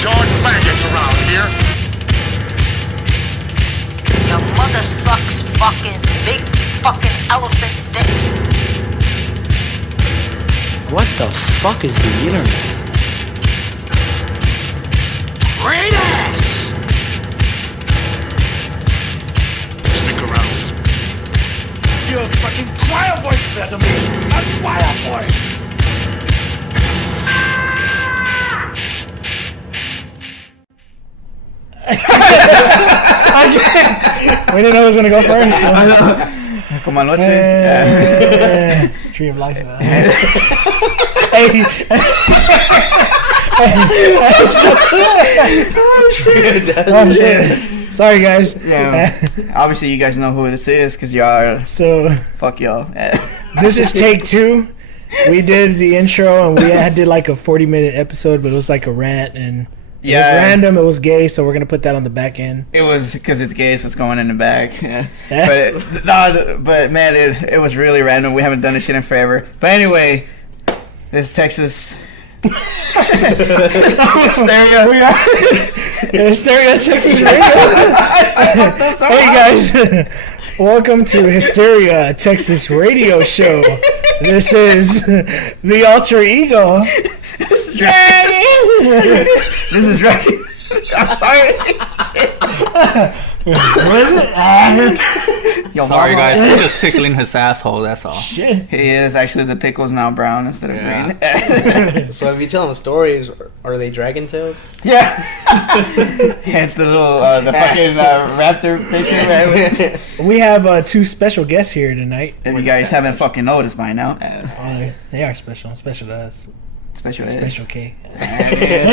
George faggots around here. Your mother sucks fucking big fucking elephant dicks. What the fuck is the internet? Great ass! Stick around. You're a fucking choir boy compared to me. A choir boy. We didn't know it was gonna go first. Como anoche. Tree of life. Sorry, guys. Yeah. Obviously, you guys know who this is because y'all are. So Fuck y'all. this is take 2. We did the intro and we did like a 40-minute episode, but it was like a rant and it was random. It was gay, so we're gonna put that on the back end. It was because it's gay, so it's going in the back. Yeah. But man, it was really random. We haven't done this shit in forever. But anyway, this is Texas. Hysteria. We are Hysteria Texas Radio. Hey guys, welcome to Hysteria Texas Radio Show. This is the alter ego. Dragon. This is Dragon. I'm sorry. What is it? Yo, Sorry, mama. guys. We're just tickling his asshole. That's all. Shit. He is actually the pickle's now brown instead of green. So if you tell them stories, are they dragon tails? Yeah. Hence the little the fucking raptor picture. Right? We have 2 special guests here tonight. If you guys haven't fucking noticed by now. They are special to us. Special ed. Special K.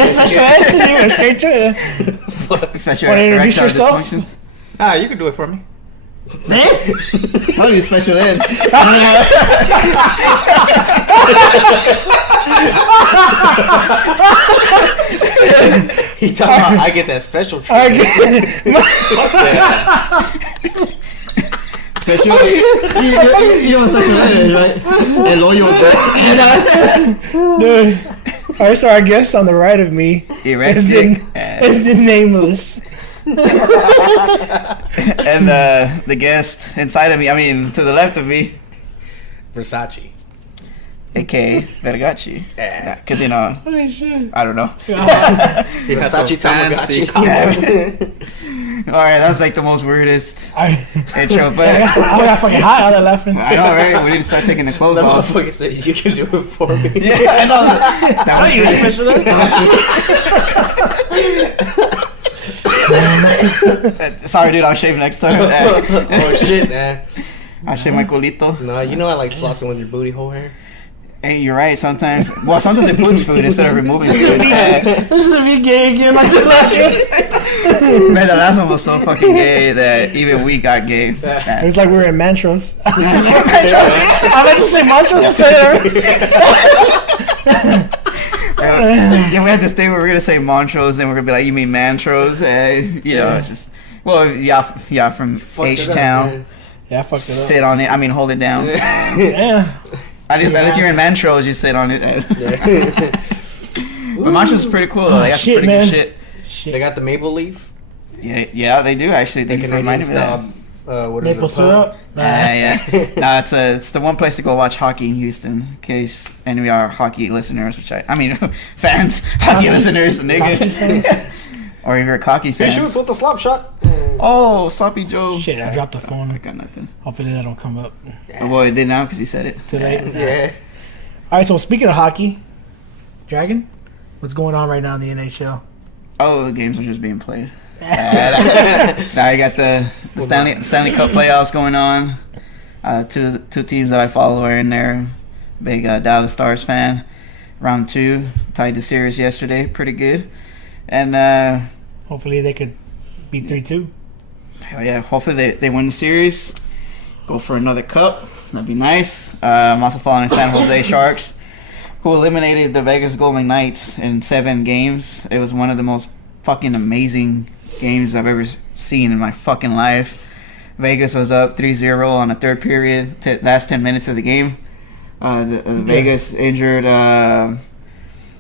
Special You went straight to it. Special Wanna introduce erectile yourself? dysfunctions. You can do it for me. Told you special ed. He talking about I get that special treatment. Special you know what special ed is, right? El hoyo. Dude. Alright, so our guest on the right of me is the nameless. And the guest inside of me, I mean to the left of me, Versace. aka Vergachi. Because you know, I don't know. Versace fancy. Tamagotchi. Alright, that's like the most weirdest intro, but I got fucking hot out of laughing. I know, right? We need to start taking the clothes That off. motherfucker said you can do it for me. Yeah, I know. That was weird. Sorry, dude. I'll shave next time. Oh shit, man. I'll shave my culito. No, you know I like flossing with your booty hole hair. Hey, you're right. Sometimes it includes food instead of removing food. This is a big gay again like the last one. Man, the last one was so fucking gay that even we got gay. It was like we were in Mantros. I meant to say Mantros. I said it. Yeah, we had this thing where we were gonna say Montrose, then we're gonna be like, you mean Mantros? You know, just yeah, from H Town. Yeah, I fucked it up. Sit on it. I mean, hold it down. Yeah. Unless you're in Mantros, you sit on it. But Montrose is pretty cool though. They got some Shit, pretty man. good shit. They got the maple leaf. Yeah, they do actually. The Thank you for reminding Canadian me of that. style. What is Maple it? syrup. Yeah. No, it's the one place to go watch hockey in Houston. In case any of our hockey listeners, I mean fans, hockey listeners, nigga, or if you're a hockey He fan. shoots with the slop shot. Oh, Sloppy Joe. Shit, I dropped the phone. I got nothing. Hopefully that don't come up Oh, boy, it did now because you said it. too late. Yeah. All right, so speaking of hockey, Dragon, what's going on right now in the NHL? Oh, the games are just being played. Now you got the Stanley Cup playoffs going on. Two teams that I follow are in there. Big Dallas Stars fan. Round 2 tied the series yesterday, pretty good. And Hopefully they could beat 3-2. hell yeah, hopefully they win the series. Go for another cup. That'd be nice. I'm also following the San Jose Sharks, who eliminated the Vegas Golden Knights in 7 games. It was one of the most fucking amazing games I've ever seen in my fucking life. Vegas was up 3-0 on the third period, last 10 minutes of the game. Vegas injured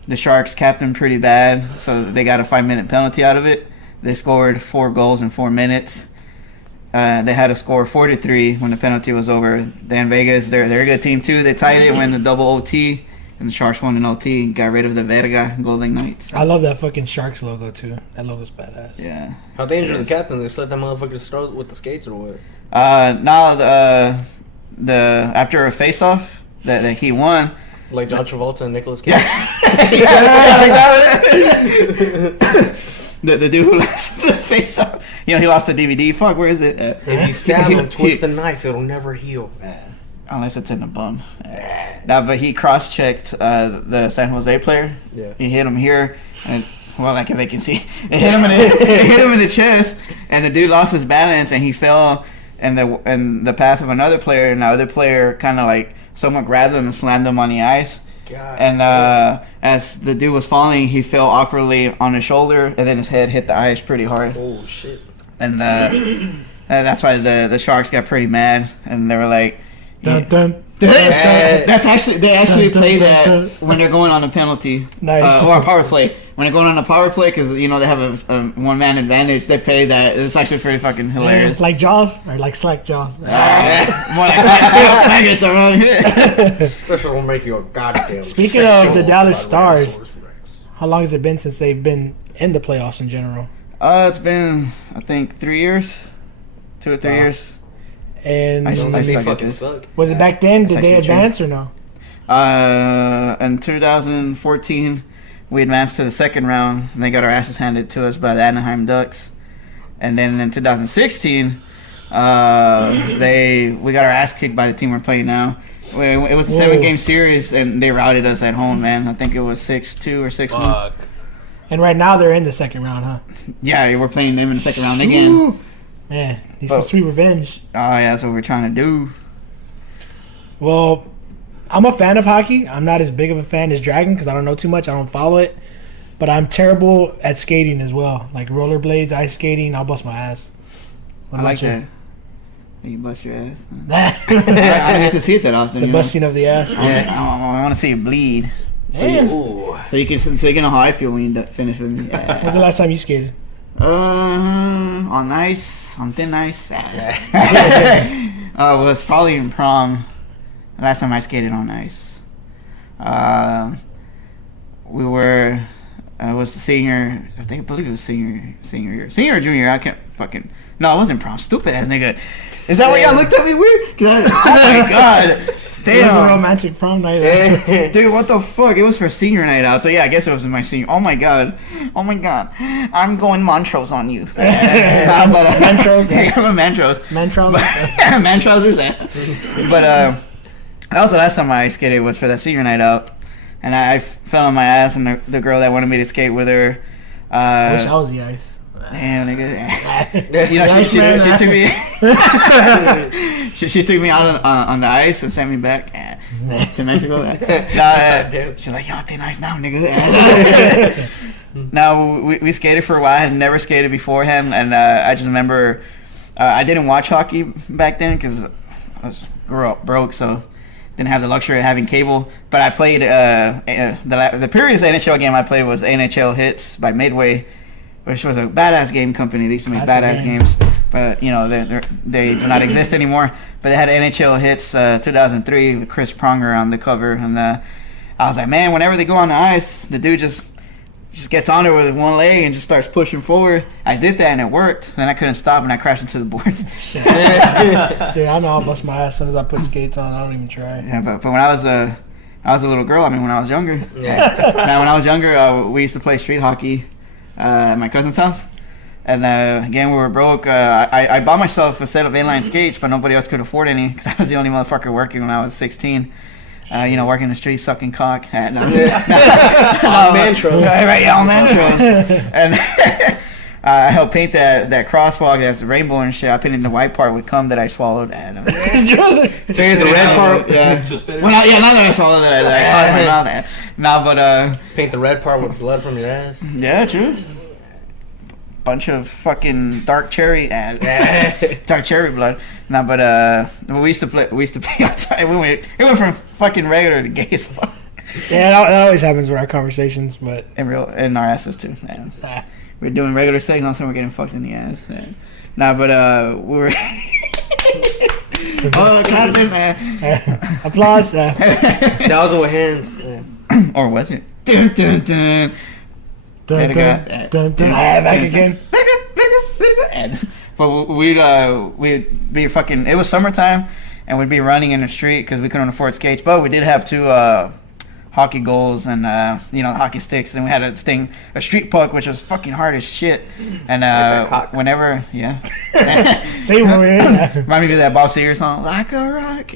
the Sharks capped them pretty bad, so they got a 5-minute penalty out of it. They scored 4 goals in 4 minutes. They had to score 4-3 when the penalty was over. Then Vegas, they're a good team too. They tied it when the double OT, and the Sharks won in OT and got rid of the Verga Golden Knights. I love that fucking Sharks logo too. That logo's badass. Yeah. How they injured the captain? They slit that motherfucker's throat with the skates or what? Now the after a face-off that he won. Like John Travolta and Nicolas Cage. The dude who lost the face-off. You know, he lost the DVD. Fuck, where is it? If you stab him, twist the knife, it'll never heal. Unless it's in the bum. No, but he cross-checked the San Jose player. Yeah. He hit him here, and well, like if they can see, it hit him in the chest, and the dude lost his balance, and he fell in the path of another player, and the other player kind of like someone grabbed him and slammed him on the ice. God. And as the dude was falling, he fell awkwardly on his shoulder, and then his head hit the ice pretty hard. Oh shit. And that's why the Sharks got pretty mad, and they were like, Dun, dun. That's actually they actually play that when they're going on a penalty, Nice. or a power play. When they're going on a power play, because you know they have a one-man advantage, they play that. It's actually pretty fucking hilarious. Like Jaws or like Slack Jaws. More like faggots around here. This will make you a goddamn. Speaking of the Dallas Stars, Tyrannosaurus Rex. how long has it been since they've been in the playoffs in general? It's been I think 3 years, 2 or 3 Wow. years. And I Sounds like suck they at fucking this. suck. was it back then? Did That's they actually true. advance or no? In 2014, we advanced to the second round, and they got our asses handed to us by the Anaheim Ducks. And then in 2016, we got our ass kicked by the team we're playing now. It was a Whoa. 7-game series, and they routed us at home, man. I think it was 6-2 or 6-1. Fuck. And right now they're in the second round, huh? Yeah, we're playing them in the second round again. Ooh. Man, need some Oh. sweet revenge. Oh, yeah, that's what we're trying to do. Well, I'm a fan of hockey. I'm not as big of a fan as Dragon because I don't know too much. I don't follow it. But I'm terrible at skating as well. Like rollerblades, ice skating, I'll bust my ass. What I like about that. You bust your ass. you? I don't get to see it that often. The you know? busting of the ass. I want to see you bleed. Damn. Ooh. So you know how I feel when you finish with me. When's the last time you skated? On ice, on thin ice. Well, it's probably in prom. The last time I skated on ice. I was the senior. I believe it was senior or junior. I can't fucking. No, it wasn't prom. Stupid ass nigga. Is that why y'all looked at me weird? Oh my god. It was a Damn. romantic prom night. Dude, what the fuck? It was for senior night out. So yeah, I guess it was my senior. Oh my god. I'm going Montrose on you. Montrose? Yeah, I'm a Montrose. Mantron? Man trousers. But that was the last time I skated was for that senior night out, and I fell on my ass, and the girl that wanted me to skate with her. I wish I was the ice. Damn, nigga. You know, Nice she man, took me. she took me out on the ice and sent me back to Mexico. She's like, "Yo, they nice now, nigga." Now we skated for a while. I had never skated beforehand, and I just remember I didn't watch hockey back then because I grew up broke, so didn't have the luxury of having cable. But I played the previous NHL game I played was NHL Hits by Midway, which was a badass game company. They used to make Classic badass games, but you know they do not exist anymore. But they had NHL Hits 2003 with Chris Pronger on the cover, and I was like, man, whenever they go on the ice, the dude just gets on there with one leg and just starts pushing forward. I did that and it worked. Then I couldn't stop and I crashed into the boards. Dude, I know I'll bust my ass as soon as I put skates on. I don't even try. Yeah, but when I was a little girl, I mean, when I was younger. Yeah. Now, when I was younger, we used to play street hockey at my cousin's house. And again, we were broke. I bought myself a set of inline skates, but nobody else could afford any because I was the only motherfucker working when I was 16. Working the streets, sucking cock. On Mantros. Right, yeah, on Mantros. And I helped paint that crosswalk that's rainbow and shit. I painted the white part with cum that I swallowed. Painted the red part. Yeah. Just spit it Well, not that I swallowed it. I caught it in my mouth. No, but Paint the red part with blood from your ass. yeah, true. Bunch of fucking dark cherry blood. No, but we used to play outside. It went from fucking regular to gay as fuck. Yeah, that always happens with our conversations, but in our asses too. Man. We're doing regular sex, all of a sudden we're getting fucked in the ass. Man. Nah, but we were. Oh, clapping, man. applause. That was with hands. Or was it? Dun, dun, dun. Dun, dun, dun, dun. Back again. But we'd be fucking. It was summertime, and we'd be running in the street because we couldn't afford skates. But we did have 2 hockey goals and hockey sticks, and we had a street puck, which was fucking hard as shit. And whenever, yeah, See what we're in. remind me of that Bob Seger song, like a rock,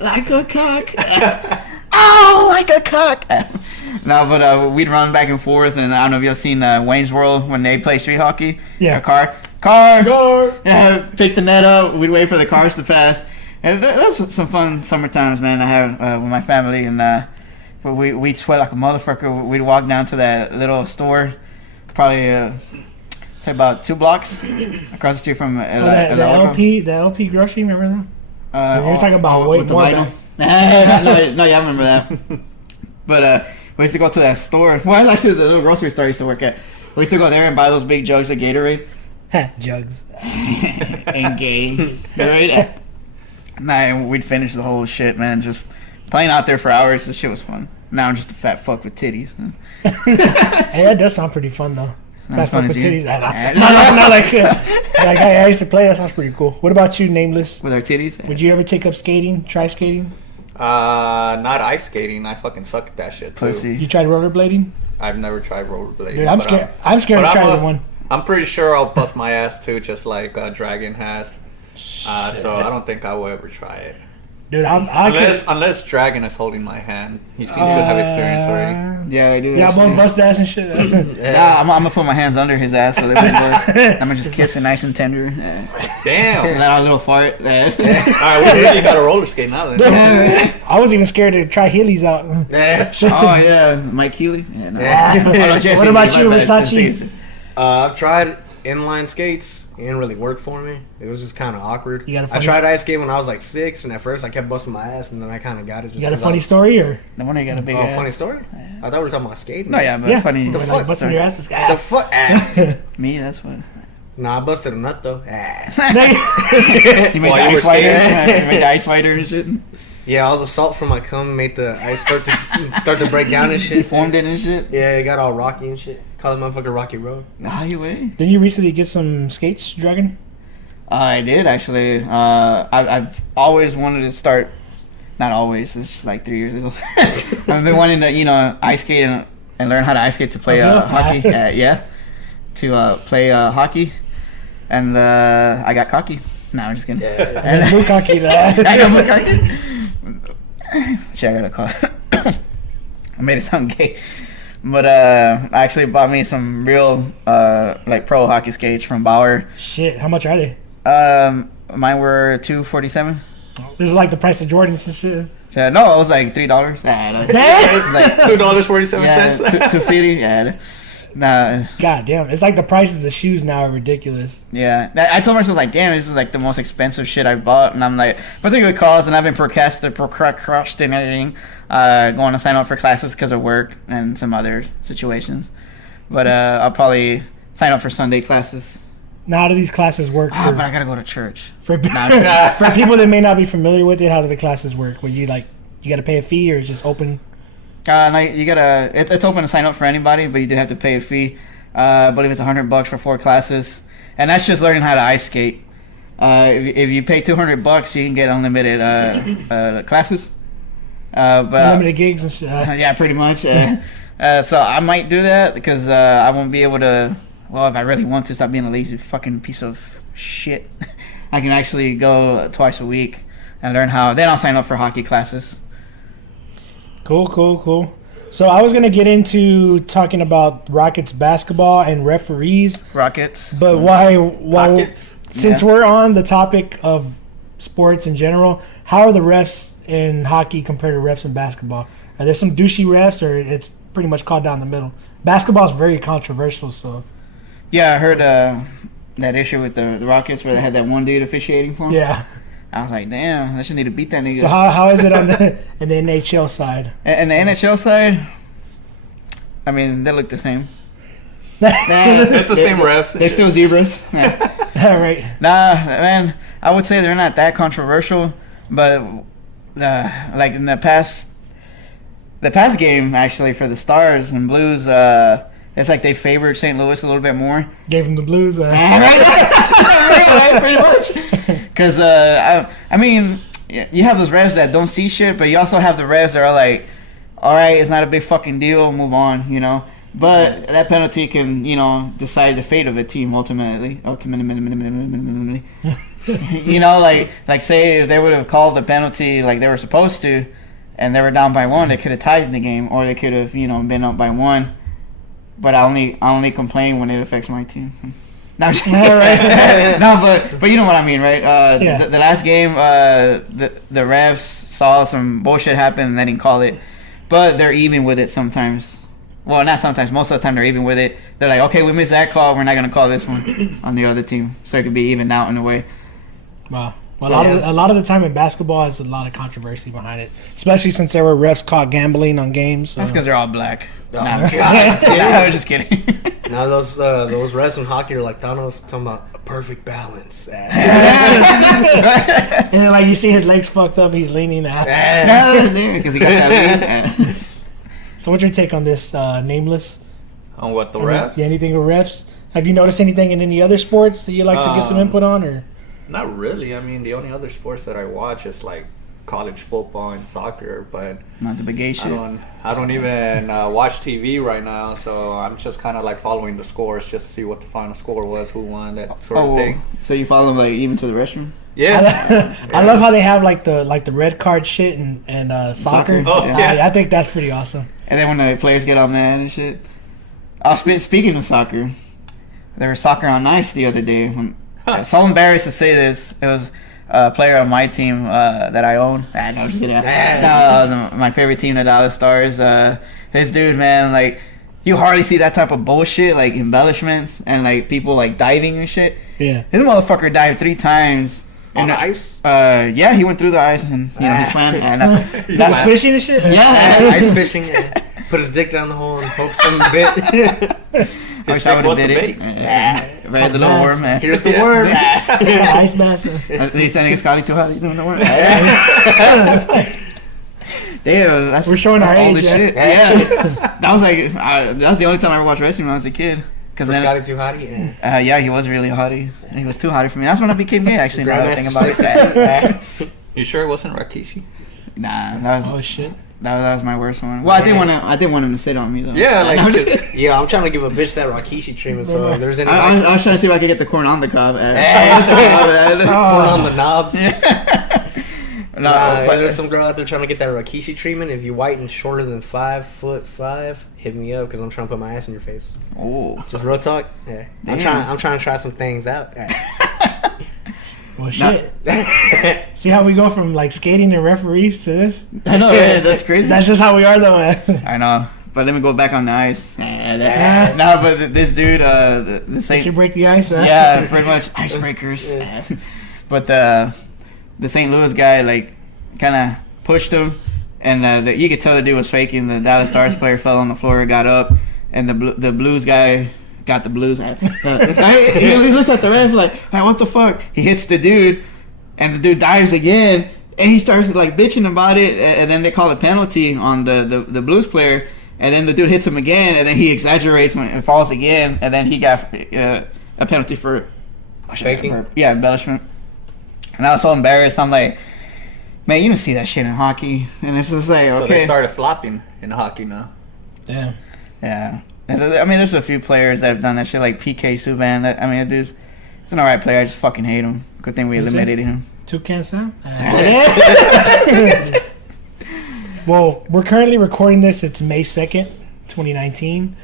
like a cock. Oh, like a cock. No, but we'd run back and forth, and I don't know if you've seen Wayne's World when they play street hockey. Yeah. Car. Yeah, pick the net up. We'd wait for the cars to pass, and that was some fun summer times, man. I had with my family, and but we'd sweat like a motherfucker. We'd walk down to that little store, probably say about 2 blocks across the street from the LP grocery. Remember them? You're talking about way with the more vinyl. back. no, yeah, I remember that. But we used to go to that store. Well, actually, the little grocery store I used to work at. We used to go there and buy those big jugs of Gatorade. Jugs. And gay. Right? Nah, and we'd finish the whole shit, man. Just playing out there for hours. This shit was fun. Now I'm just a fat fuck with titties. Hey, that does sound pretty fun, though. Fat fuck with titties. Not like I used to play. That sounds pretty cool. What about you, Nameless? with our titties. Would you ever take up skating? Try skating? Not ice skating. I fucking suck at that shit too. Pussy. You tried rollerblading? I've never tried rollerblading. Dude, I'm but scared. I'm scared to try the one. I'm pretty sure I'll bust my ass too, just like Dragon has. So I don't think I will ever try it. Dude, Unless Dragon is holding my hand. He seems to have experience already. Yeah, I do. Yeah, both bust ass and shit. Nah, I'm gonna put my hands under his ass so they won't bust. I'm gonna just kiss it nice and tender. Damn. Let out a little fart. Alright, we really got a roller skate now then. I was even scared to try Heelys out. Oh yeah, Mike Healy. Yeah, no. Oh, no, Jeffy, What about you, my bad. Versace? I've tried inline skates. It didn't really work for me. It was just kind of awkward. You got a I funny tried ice skating when I was like 6, and at first I kept busting my ass, and then I kind of got it. You got a funny story or? No wonder you got a big ass. Funny story? I thought we were talking about skating. No, yeah, but funny. The fuck? Busting your ass was The fuck? Me, that's what. Nah, I busted a nut though. You made While the you were ice fighter. skating? You made the ice fighter and shit. Yeah, all the salt from my cum made the ice start to break down and shit. Formed it and shit. Yeah, it got all rocky and shit. Call it motherfucker Rocky Road. Nah, you wait. Didn't you recently get some skates, Dragon? I did actually. I've always wanted to start. Not always. It's like 3 years ago. I've been wanting to, ice skate and learn how to ice skate to play hockey. Yeah, to play hockey, and I got cocky. No, I'm just kidding. And blue cocky. I got blue cocky. Shit, I gotta call. I made it sound gay. But I actually bought me some real like pro hockey skates from Bauer. Shit, how much are they? Mine were $247. This is like the price of Jordans and shit. Yeah, no, it was like $3. Nah, It's like $2.47. yeah, $2.50. Yeah, nah. God damn, it's like the prices of shoes now are ridiculous. Yeah, I told myself like, damn, this is like the most expensive shit I bought, and I'm like, but it's a good cause, and I've been procrastinating, going to sign up for classes because of work and some other situations, but I'll probably sign up for Sunday classes. Now, how do these classes work? But I gotta go to church. For people that may not be familiar with it, how do the classes work? Where you gotta pay a fee, or it's just open? No, you gotta. It's open to sign up for anybody, but you do have to pay a fee. I believe it's $100 for 4 classes, and that's just learning how to ice skate. If you pay $200, you can get unlimited classes. But Unlimited gigs and shit. yeah, pretty much. So I might do that because I won't be able to. Well, if I really want to stop being a lazy fucking piece of shit, I can actually go twice a week and learn how. Then I'll sign up for hockey classes. Cool. So I was gonna get into talking about Rockets basketball and referees, Rockets. but why? Rockets. Since we're on the topic of sports in general, how are the refs in hockey compared to refs in basketball? Are there some douchey refs, or it's pretty much called down the middle? Basketball is very controversial, so. Yeah, I heard that issue with the Rockets where they had that one dude officiating for them. Yeah. I was like, damn, they should need to beat that nigga. So how is it on the in the NHL side? And the NHL side, I mean, they look the same. It's the same refs. They're still zebras. Yeah. All right. Nah, man, I would say they're not that controversial, but like in the past game actually for the Stars and Blues, it's like they favored St. Louis a little bit more. Gave him the blues. Right, pretty much. Because I mean, you have those refs that don't see shit, but you also have the refs that are like, all right, it's not a big fucking deal, move on, you know. But that penalty can, you know, decide the fate of a team ultimately. You know, like say if they would have called the penalty like they were supposed to, and they were down by 1, they could have tied the game, or they could have, you know, been up by 1. But I only complain when it affects my team. No, I'm just kidding. No, but you know what I mean, right? The last game, the refs saw some bullshit happen and they didn't call it, but they're even with it sometimes. Well, not sometimes. Most of the time, they're even with it. They're like, okay, we missed that call. We're not gonna call this one on the other team, so it could be even out in a way. Wow. Well, a lot of the time in basketball, has a lot of controversy behind it, especially since there were refs caught gambling on games. That's because they're all black. Oh, Nah. God. Yeah, I was just kidding. Now those refs in hockey are like Thanos talking about a perfect balance. And then, like, you see his legs fucked up, he's leaning out. Because he got that lead. So what's your take on this, Nameless? On what, the refs? Yeah, anything with refs? Have you noticed anything in any other sports that you'd like to give some input on? Or Not really. I mean, the only other sports that I watch is like college football and soccer, but Not the big gay shit. I don't even watch TV right now, so I'm just kind of like following the scores just to see what the final score was, who won, that sort of thing. So you follow them like even to the restroom? Yeah. I love how they have like the red card shit and soccer. Oh, yeah. I think that's pretty awesome. And then when the players get all mad and shit. Speaking of soccer, there was soccer on ice the other day. I'm so embarrassed to say this. It was a player on my team that I own. No, I'm just kidding. No, my favorite team, the Dallas Stars. This dude, man, like, you hardly see that type of bullshit, like embellishments and like people like diving and shit. Yeah. This motherfucker dived 3 times. On the ice? Yeah, he went through the ice and he swam. And, That's fishing and shit? yeah. Ice fishing. Put his dick down the hole and hope some bit. I wish I would have What's the did it. Right, the little worm, man. Here's the worm. Ice mask. He's standing at Scotty too hot. You doing the worm? Damn, that's We're showing that's our old age, as shit. Yeah, that was like that was the only time I ever watched wrestling when I was a kid. For Cause then, Scotty too hotty? yeah, he was really hotty. He was too hotty for me. That's when I became gay. Actually, now that I think about Grandmaster it. You sure it wasn't Rikishi? Nah, that was Oh, shit. that was my worst one. Well, I didn't want him to sit on me though. Yeah, like, I'm just- Yeah, I'm trying to give a bitch that Rikishi treatment, so if there's any I was trying to see if I could get the corn on the cob. corn on the knob. No, If but there's some girl out there trying to get that Rikishi treatment, if you white and shorter than 5'5", hit me up because I'm trying to put my ass in your face. oh, Just real talk. Yeah, I'm Damn. trying to try some things out. Well, shit. See how we go from like skating and referees to this? I know, right? That's crazy. That's just how we are, though. I know, but let me go back on the ice. No, but this dude, the Did Saint, you break the ice? Huh? yeah, pretty much icebreakers. But the St. Louis guy like kind of pushed him, and you could tell the dude was faking. The Dallas Stars player fell on the floor, got up, and the Blues guy got the blues. He looks at the ref like, hey, what the fuck? He hits the dude, and the dude dives again, and he starts like bitching about it, and then they call a penalty on the Blues player, and then the dude hits him again, and then he exaggerates when it falls again, and then he got a penalty for Faking? Yeah, embellishment. And I was so embarrassed. I'm like, man, you don't see that shit in hockey, and it's just like, So okay, they started flopping in hockey now. Damn. yeah. And, I mean, there's a few players that have done that shit, like PK Subban. I mean, that dude's he's an alright player. I just fucking hate him. Good thing we Who's eliminated him. Toucan Sam? Well, we're currently recording this. It's May 2nd, 2019.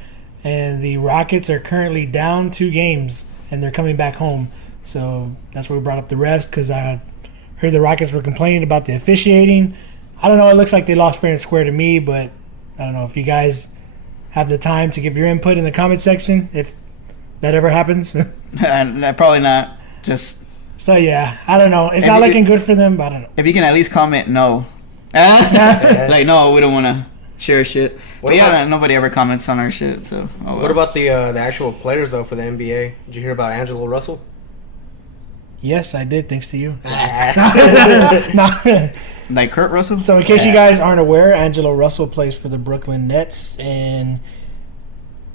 And the Rockets are currently down 2 games. And they're coming back home. So that's why we brought up the refs. Because I heard the Rockets were complaining about the officiating. I don't know. It looks like they lost fair and square to me. But I don't know if you guys have the time to give your input in the comment section. If that ever happens. And probably not. Just So yeah, I don't know. It's And not you- looking good for them, but I don't know. If you can at least comment no. Like, no, we don't want to share shit. What But yeah, about- nobody ever comments on our shit, so. Oh, well. What about the actual players though for the NBA? Did you hear about Angelo Russell? Yes, I did. Thanks to you. yeah, No. Like Kurt Russell? So in case you guys aren't aware, Angelo Russell plays for the Brooklyn Nets, and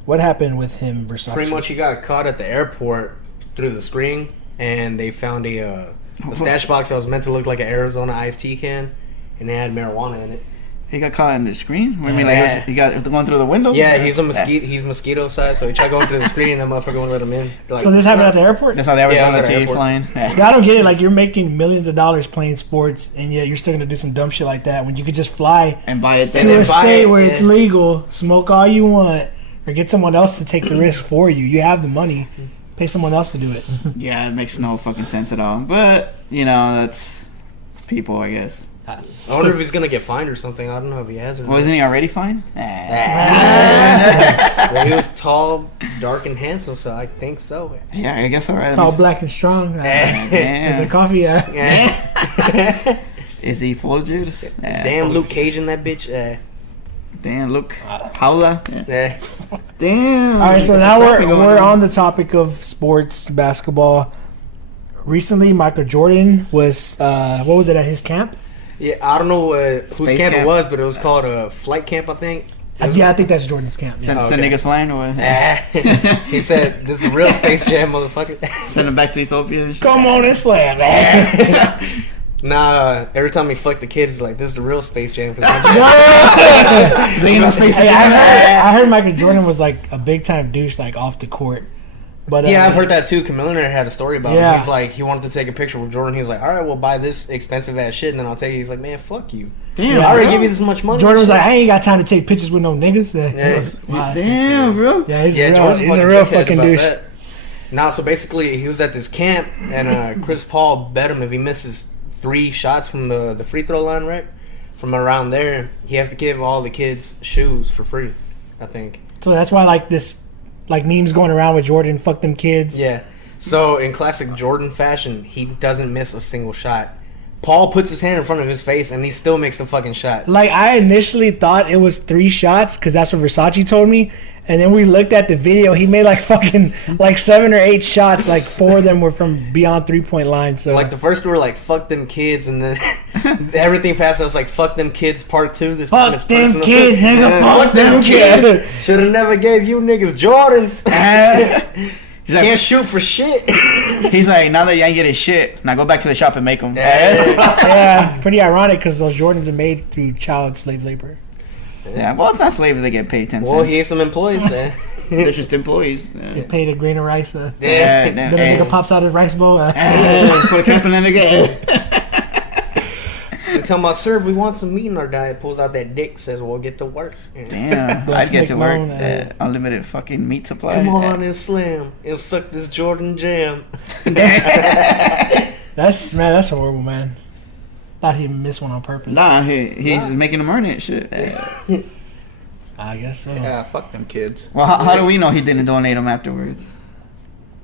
what happened with him, Versace? pretty much he got caught at the airport through the screen, and they found a stash box that was meant to look like an Arizona iced tea can, and it had marijuana in it. He got caught in the screen? What do you mean, like, he got going through the window? Yeah, he's a mosquito. He's mosquito sized, so he tried going through the screen, and that motherfucker wouldn't let him in. Like, So this happened at the airport? That's how the Yeah, it was Arizona at the tea airport. flying. Yeah, I don't get it. Like, you're making millions of dollars playing sports, and yet you're still going to do some dumb shit like that when you could just fly And buy it to And there. a then buy state it, where yeah. it's legal, smoke all you want, or get someone else to take the risk for you. You have the money. Pay someone else to do it. Yeah, it makes no fucking sense at all. But, you know, that's people, I guess. I wonder if he's gonna get fined or something. I don't know if he has or Well, not. isn't he already fine? Well, he was tall, dark, and handsome, so I think so. Yeah, I guess all right. Tall, black, and strong. Is Damn. it coffee? Is he full juice? Damn, Luke Cage in that bitch. Damn, look. Paula. Yeah. Damn. All right, so There's now a crappie going we're on the topic of sports, basketball. Recently, Michael Jordan was what was it at his camp? Yeah, I don't know whose Space camp it camp. was, but it was called a flight camp, I think. It was- Yeah, I think that's Jordan's camp. Yeah. Send, Oh, send okay. niggas flying or what? He said, "This is a real Space Jam, motherfucker." Send them back to Ethiopia and shit. Come on and slam. Nah, every time he fucked the kids, he's like, "This is the real Space Jam." 'cause They ain't no space Hey, again. I heard Michael Jordan was like a big time douche, like off the court. But yeah, I've heard that too. Millionaire had a story about Yeah. him. He's like, he wanted to take a picture with Jordan. He was like, "All right, we'll buy this expensive ass shit, and then I'll take it." He's like, "Man, fuck you. Damn, I already bro. give you this much money." Jordan was like, I ain't got time to take pictures with no niggas. Yeah. Wow. Damn, bro. Yeah, he's, Yeah, a real, Jordan's he's a real dickhead fucking about douche. that. Nah, so basically, he was at this camp, and Chris Paul bet him if he misses 3 shots from the free throw line, right? From around there, he has to give all the kids shoes for free, I think. So that's why like this, like memes going around with Jordan, fuck them kids. Yeah. So in classic Jordan fashion, he doesn't miss a single shot. Paul puts his hand in front of his face, and he still makes the fucking shot. Like I initially thought it was 3 shots because that's what Versace told me, and then we looked at the video. He made like fucking like 7 or 8 shots. Like 4 of them were from beyond 3-point line. So Like the first two were like "fuck them kids," and then everything past that was like "fuck them kids" part 2. This time it's fuck them personal. kids, nigga. Fuck them kids. Should have never gave you niggas Jordans. He's like, Can't shoot for shit. he's like, now that you ain't getting shit, now go back to the shop and make them. Yeah, pretty ironic because those Jordans are made through child slave labor. Yeah, well, it's not slavery. They get paid 10 Well, cents. he has some employees, man. They're just employees. They paid a grain of rice. Yeah, Then a hey. nigga pops out his rice bowl. Put a cap in the game. They tell him about, "Sir, we want some meat in our diet." Pulls out that dick, says, "We'll get to work." Damn, Black I'd get to snake work. moan, Unlimited fucking meat supply. Come on and slam and suck this Jordan jam. That's horrible, man. Thought he missed one on purpose. Nah, he's making them earn it. Shit. I guess so. Yeah, fuck them kids. Well, how do we know he didn't donate them afterwards?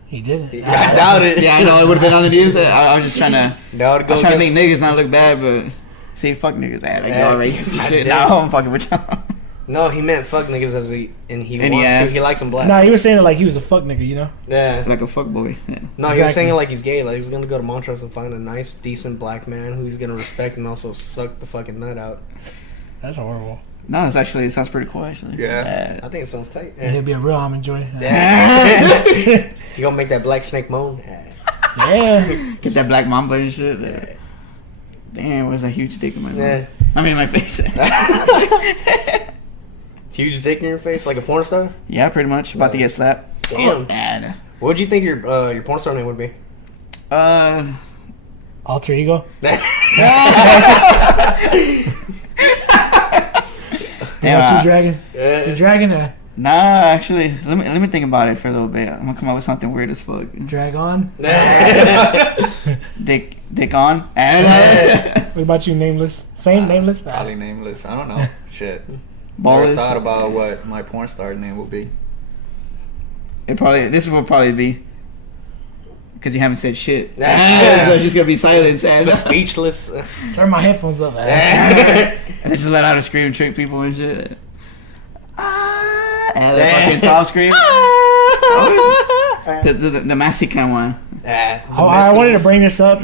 He did it. I doubt it. Yeah, I know it would have been on the news. I was just trying to. That would I go was trying to against- make niggas not look bad, but see, fuck niggas. Like, Yeah, y'all racist and I shit. did. Nah, I'm fucking with y'all. No, he meant fuck niggas as he And he wants asked. to. He likes them black. Nah, he was saying it like he was a fuck nigga, you know? Yeah. Like a fuck boy. Yeah. No, he was Exactly. saying it like he's gay. Like he's gonna go to Montrose and find a nice, decent black man who he's gonna respect and also suck the fucking nut out. That's horrible. No, it sounds pretty cool actually. Yeah. I think it sounds tight. He'll be a real almond joy. Yeah. You gonna make that black snake moan? Yeah. Get that black mamba and shit. Damn, what's that huge dick in my mouth? Yeah. I mean, my face. Huge dick in your face like a porn star? Yeah, pretty much. About to get slapped. Damn. Bad. What would you think your porn star name would be? Alter ego. Yeah, What you dragging? You dragging a Nah, actually, let me think about it for a little bit. I'm gonna come up with something weird as fuck. drag on? Dick on. What about you, nameless? Same nameless? Probably nameless. I don't know. Shit. Ballers. Never thought about what my porn star name would be. This will probably be Because you haven't said shit. Yeah. So it's just gonna be silence. And Speechless. Turn my headphones up. they just let out a scream, trick people and shit. And the fucking tall scream. The Mexican one. I wanted to bring this up,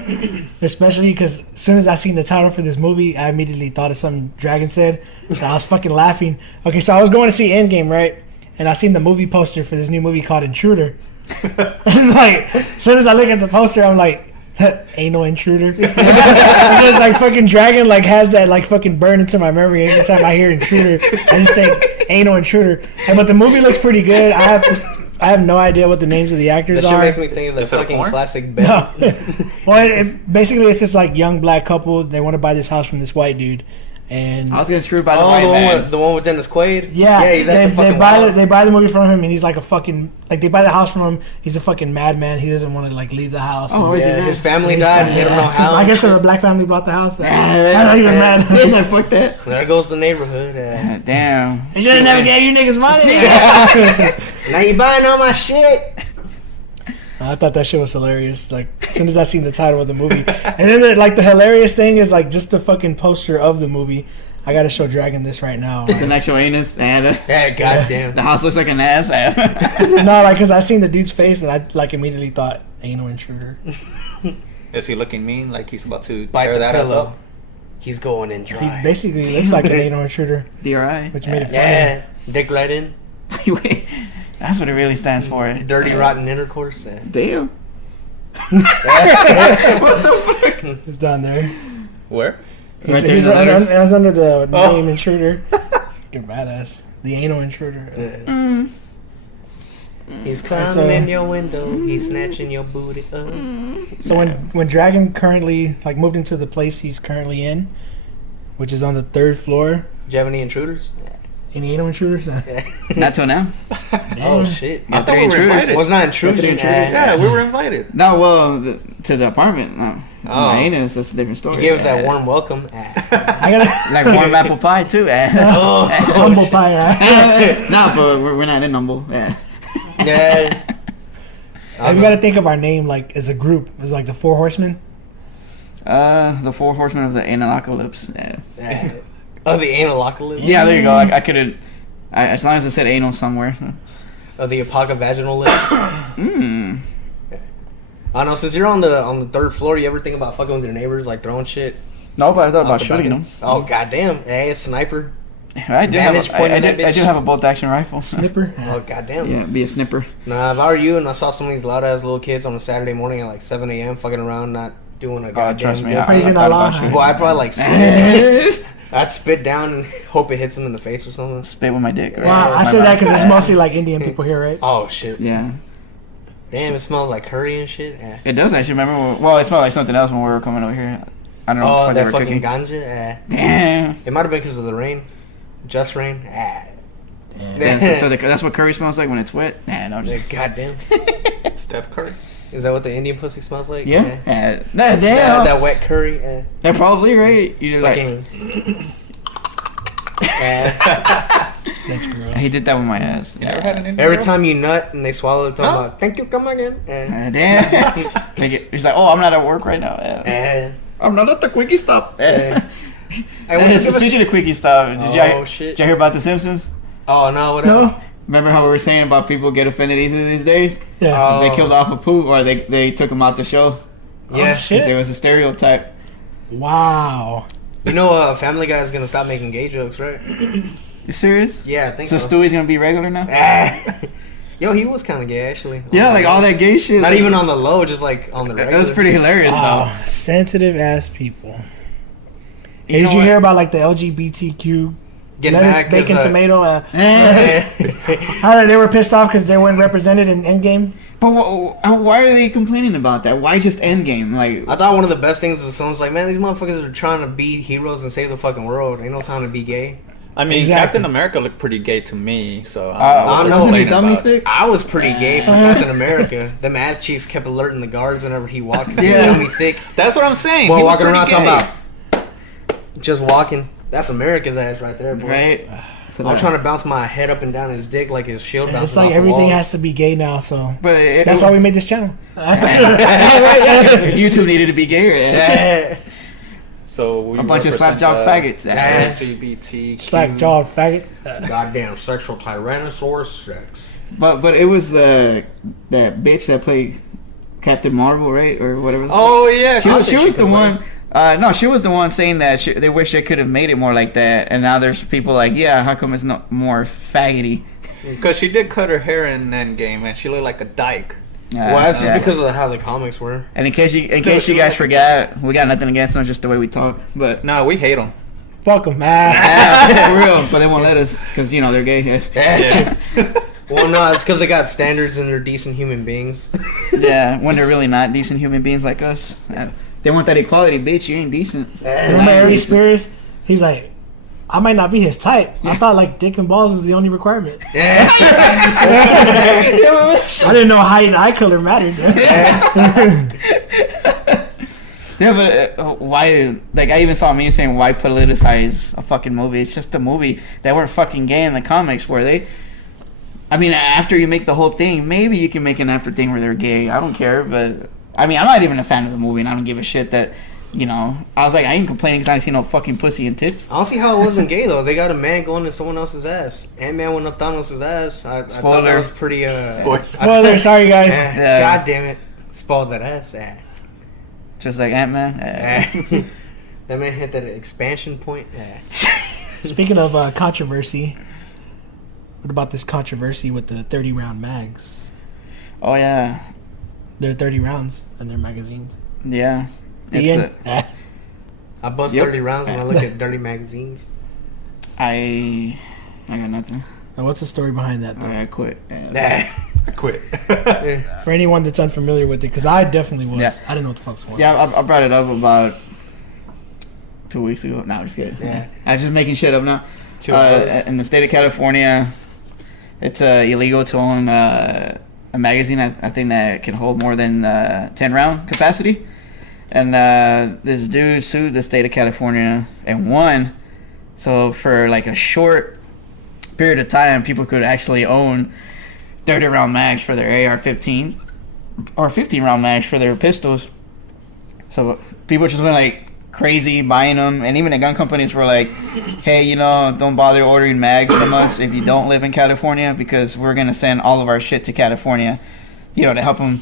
especially because as soon as I seen the title for this movie, I immediately thought of something Dragon said. So I was fucking laughing. Okay, so I was going to see Endgame, right? And I seen the movie poster for this new movie called Intruder. And like, as soon as I look at the poster, I'm like, ain't no intruder. Because like fucking Dragon like has that like fucking burn into my memory every time I hear intruder. I just think ain't no intruder. But the movie looks pretty good. I have no idea what the names of the actors That shit are. makes me think of the Is it a fucking porn? classic Ben. No. Well, basically it's this like young black couple. They want to buy this house from this white dude, and I was getting screwed by the Oh, white man. the one with Dennis Quaid? yeah, he's at the fucking wild. they buy the movie from him, and he's like a fucking like they buy the house from him. He's a fucking madman. He doesn't want to like leave the house. Oh, is he Yeah, mad? his family died and they don't know how. I guess because the black family bought the house. I Yeah, know you're mad. He's like, fuck that. There goes the neighborhood. Damn. You should have never gave you niggas money. Now you buying all my shit. I thought that shit was hilarious. Like as soon as I seen the title of the movie, and then like the hilarious thing is like just the fucking poster of the movie. I gotta show Dragon this right now. It's an actual anus. And Yeah, goddamn. the house looks like an ass. No, like, cause I seen the dude's face and I like immediately thought, ain't no intruder. Is he looking mean? Like he's about to Bite tear the that ass pillow. up? He's going in He dry. basically looks like an ain't no intruder, DRI. which made it funny. Yeah, dick right in. Wait, that's what it really stands for. Dirty, rotten intercourse. Damn. It's down there. Where? Right there He's in the letters. I was under the Oh. name intruder. Fucking badass. The anal intruder. He's climbing So- in your window. He's snatching your booty up. So when Dragon currently like moved into the place he's currently in, which is on the 3rd floor, Do you have any intruders? any anal intruders? Not till now. Oh shit! Got thought 3 we were intruders. invited. Well, it's not intrusion. Three intruders? Yeah, we were invited. No, well, to the apartment. No. Oh. My anus, that's a different story. He gave us that warm welcome. I gotta Like warm apple pie, too. Oh, humble pie. Right? No, but we're not in humble. Yeah. yeah. We gotta think of our name like as a group. It's like the 4 Horsemen. The 4 horsemen of the analocalypse. Yeah. Oh, the analocalypse. Yeah, there you go. I could have. As long as it said anal somewhere. Oh, the apocalypse lips. Mmm. I don't know. Since you're on the 3rd floor, you ever think about fucking with your neighbors, like throwing shit? No, but I thought off about the shooting balcony? them. Oh goddamn! Hey, a sniper. I do have Vantage a, point I, in that I bitch. do have a bolt action rifle. Snipper. Oh goddamn. Yeah, be a snipper. Nah, if I were you and I saw some of these loud ass little kids on a Saturday morning at like 7 a.m. fucking around, not doing a goddamn trust me, good. I Praising thought Allah. about shooting. Well, I'd probably like spit. I'd spit down and hope it hits him in the face or something. Spit with my dick. Right? Wow, I My said that mouth. because there's mostly like Indian people here, right? Oh shit! Yeah, Damn, it smells like curry and shit. it does actually. Remember? Well, it smelled like something else when we were coming over here. I don't know Oh, what they that were fucking cooking. ganja. Damn. It might have been because of the rain, just rain. Yeah, so that's what curry smells like when it's wet. Nah, no, just Goddamn. Steph Curry. Is that what the Indian pussy smells like? yeah. Nah, damn. That wet curry. They're probably right. You just like Fucking. That's gross. he did that with my ass. You never had an Indian Every girl? time you nut and they swallow it, talking Huh? about thank you, come again. Damn. He's like, oh, I'm not at work right now. I'm not at the quickie stop. Hey, when you give us- Speaking of quickie stop, Oh, shit. did you hear about The Simpsons? Oh no, whatever. No. Remember how we were saying about people get offended easily these days? Yeah. Oh. They killed off a poop, or they took him out the show Yeah, shit. because it was a stereotype. Wow. You know, Family Guy is gonna stop making gay jokes, right? You serious? Yeah, I think So so. Stewie's gonna be regular now? Yo, he was kind of gay actually. Yeah, like all that gay shit. Not even on the low, just like on the regular. That was pretty hilarious Oh, sensitive ass people. You Did know you what? hear about like the LGBTQ Get lettuce, back, 'cause, bacon, tomato? though. How they were pissed off because they weren't represented in Endgame. But why are they complaining about that? Why just Endgame? Like, I thought one of the best things was someone's like, man, these motherfuckers are trying to be heroes and save the fucking world. Ain't no time to be gay. I mean, Exactly. Captain America looked pretty gay to me, so I know. wasn't he complaining dummy about. thick? I was pretty gay for Captain America. Them ass cheeks kept alerting the guards whenever he walked because he Yeah. was dummy thick. That's what I'm saying. Well, He was walking around pretty talking gay. about just walking. That's America's ass right there, bro. right? So I'm trying to bounce my head up and down his dick like his shield And bounces it's like off everything walls. has to be gay now, so But that's why we made this channel. YouTube needed to be gay. Right? So we A bunch of represent slapjaw the faggots. LGBTQ. Black jawed faggots. Goddamn sexual tyrannosaurus sex. But it was that bitch that played Captain Marvel, right, or whatever. Oh yeah, She was the could one. No, she was the one saying that they wish they could have made it more like that. And now there's people like, yeah, how come it's not more faggoty? because she did cut her hair in Endgame and she looked like a dyke. Well, that's just Yeah. because of how the comics were. And in case you guys forgot, we got nothing against them, just the way we talk. But No, we hate them. Fuck them. for real, but they won't let us because they're gay. Yeah. Well, no, it's because they got standards and they're decent human beings. Yeah, when they're really not decent human beings like us. They want that equality, bitch. You ain't decent. Remember Harry Spears? He's like, I might not be his type. I thought like dick and balls was the only requirement. I didn't know height and eye color mattered. Yeah, but why? Like, I even saw a meme saying, "Why politicize a fucking movie? It's just a movie. They weren't fucking gay in the comics, were they?" I mean, after you make the whole thing, maybe you can make an after thing where they're gay. I don't care, but I mean, I'm not even a fan of the movie, and I don't give a shit that. I was like, I ain't complaining because I didn't see no fucking pussy and tits. I don't see how it wasn't gay though. They got a man going to someone else's ass. Ant-Man went up Thanos' ass. I thought that Spoiler. was pretty. Spoiler, sorry guys. Yeah. God damn it! Spoiled that ass. Just like Ant-Man. That man hit that expansion point. Speaking of controversy, what about this controversy with the 30 round mags? Oh yeah, They're 30 rounds in their magazines. yeah. Ian? I bust Yep. 30 rounds when I look at dirty magazines. I got nothing. Now, what's the story behind that, though? I quit. Quit. For anyone that's unfamiliar with it, because I definitely was. Yeah. I didn't know what the fuck was going on. Yeah, I brought it up about 2 weeks ago. No, I'm just kidding. Yeah. I'm just making shit up now. 2 hours. In the state of California, it's illegal to own a magazine, I think, that can hold more than 10 round capacity. And this dude sued the state of California and won. So for like a short period of time, people could actually own 30 round mags for their AR-15s or 15 round mags for their pistols. So people just went like crazy buying them, and even the gun companies were like, hey, don't bother ordering mags from us if you don't live in California, because we're gonna send all of our shit to California, to help them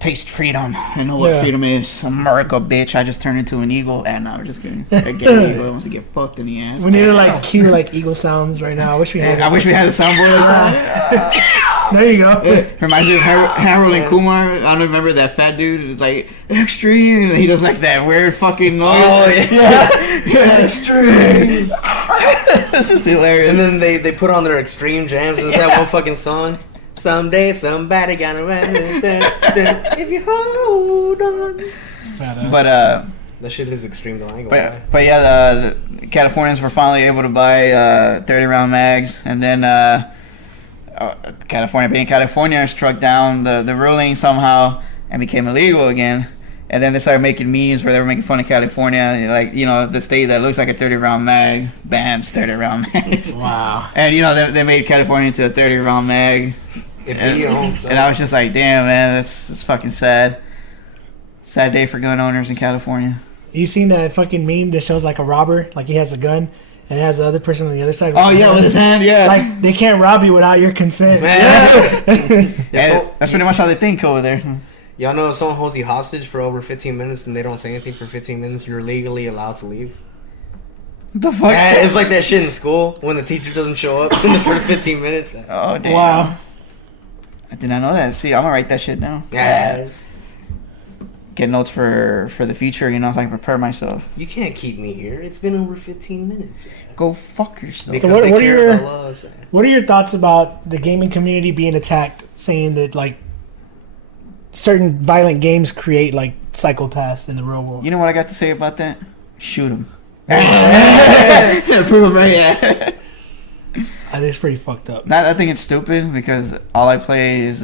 taste freedom and know what Yeah. freedom is. America, bitch. I just turned into an eagle. And no, we're just kidding. A gay eagle that wants to get fucked in the ass. We need to like cue like eagle sounds right now. I wish we had. I wish we had a soundboard. There you go. It reminds me of Harold and Kumar. I don't remember that fat dude. It was like, extreme. He does like that weird fucking noise. Oh, yeah. Extreme. This was hilarious. And then they put on their extreme jams. There's that one fucking song. Someday somebody gonna run if you hold on. But That shit is extreme though. I ain't gonna lie. but yeah, the Californians were finally able to buy 30 round mags, and then California, being California, struck down the ruling somehow and became illegal again. And then they started making memes where they were making fun of California, like, the state that looks like a 30 round mag bans 30 round mags. Wow. And they made California into a 30 round mag. And I was just like, damn, man, that's fucking sad. Sad day for gun owners in California. You seen that fucking meme that shows like a robber, like he has a gun, and it has the other person on the other side. Oh yeah, with his hand, yeah. Like they can't rob you without your consent. And that's pretty much how they think over there. Y'all know if someone holds you hostage for over 15 minutes and they don't say anything for 15 minutes, you're legally allowed to leave. What the fuck? It's like that shit in school when the teacher doesn't show up in the first 15 minutes. Oh damn. Wow. I did not know that. See, I'm gonna write that shit down. Get notes for the future, so I can prepare myself. You can't keep me here. It's been over 15 minutes. Go fuck yourself. Because So what they are care your- about laws. What are your thoughts about the gaming community being attacked, saying that like certain violent games create like psychopaths in the real world? You know what I got to say about that? Shoot him. Prove him right. Yeah. I think it's pretty fucked up. I think it's stupid because all I play is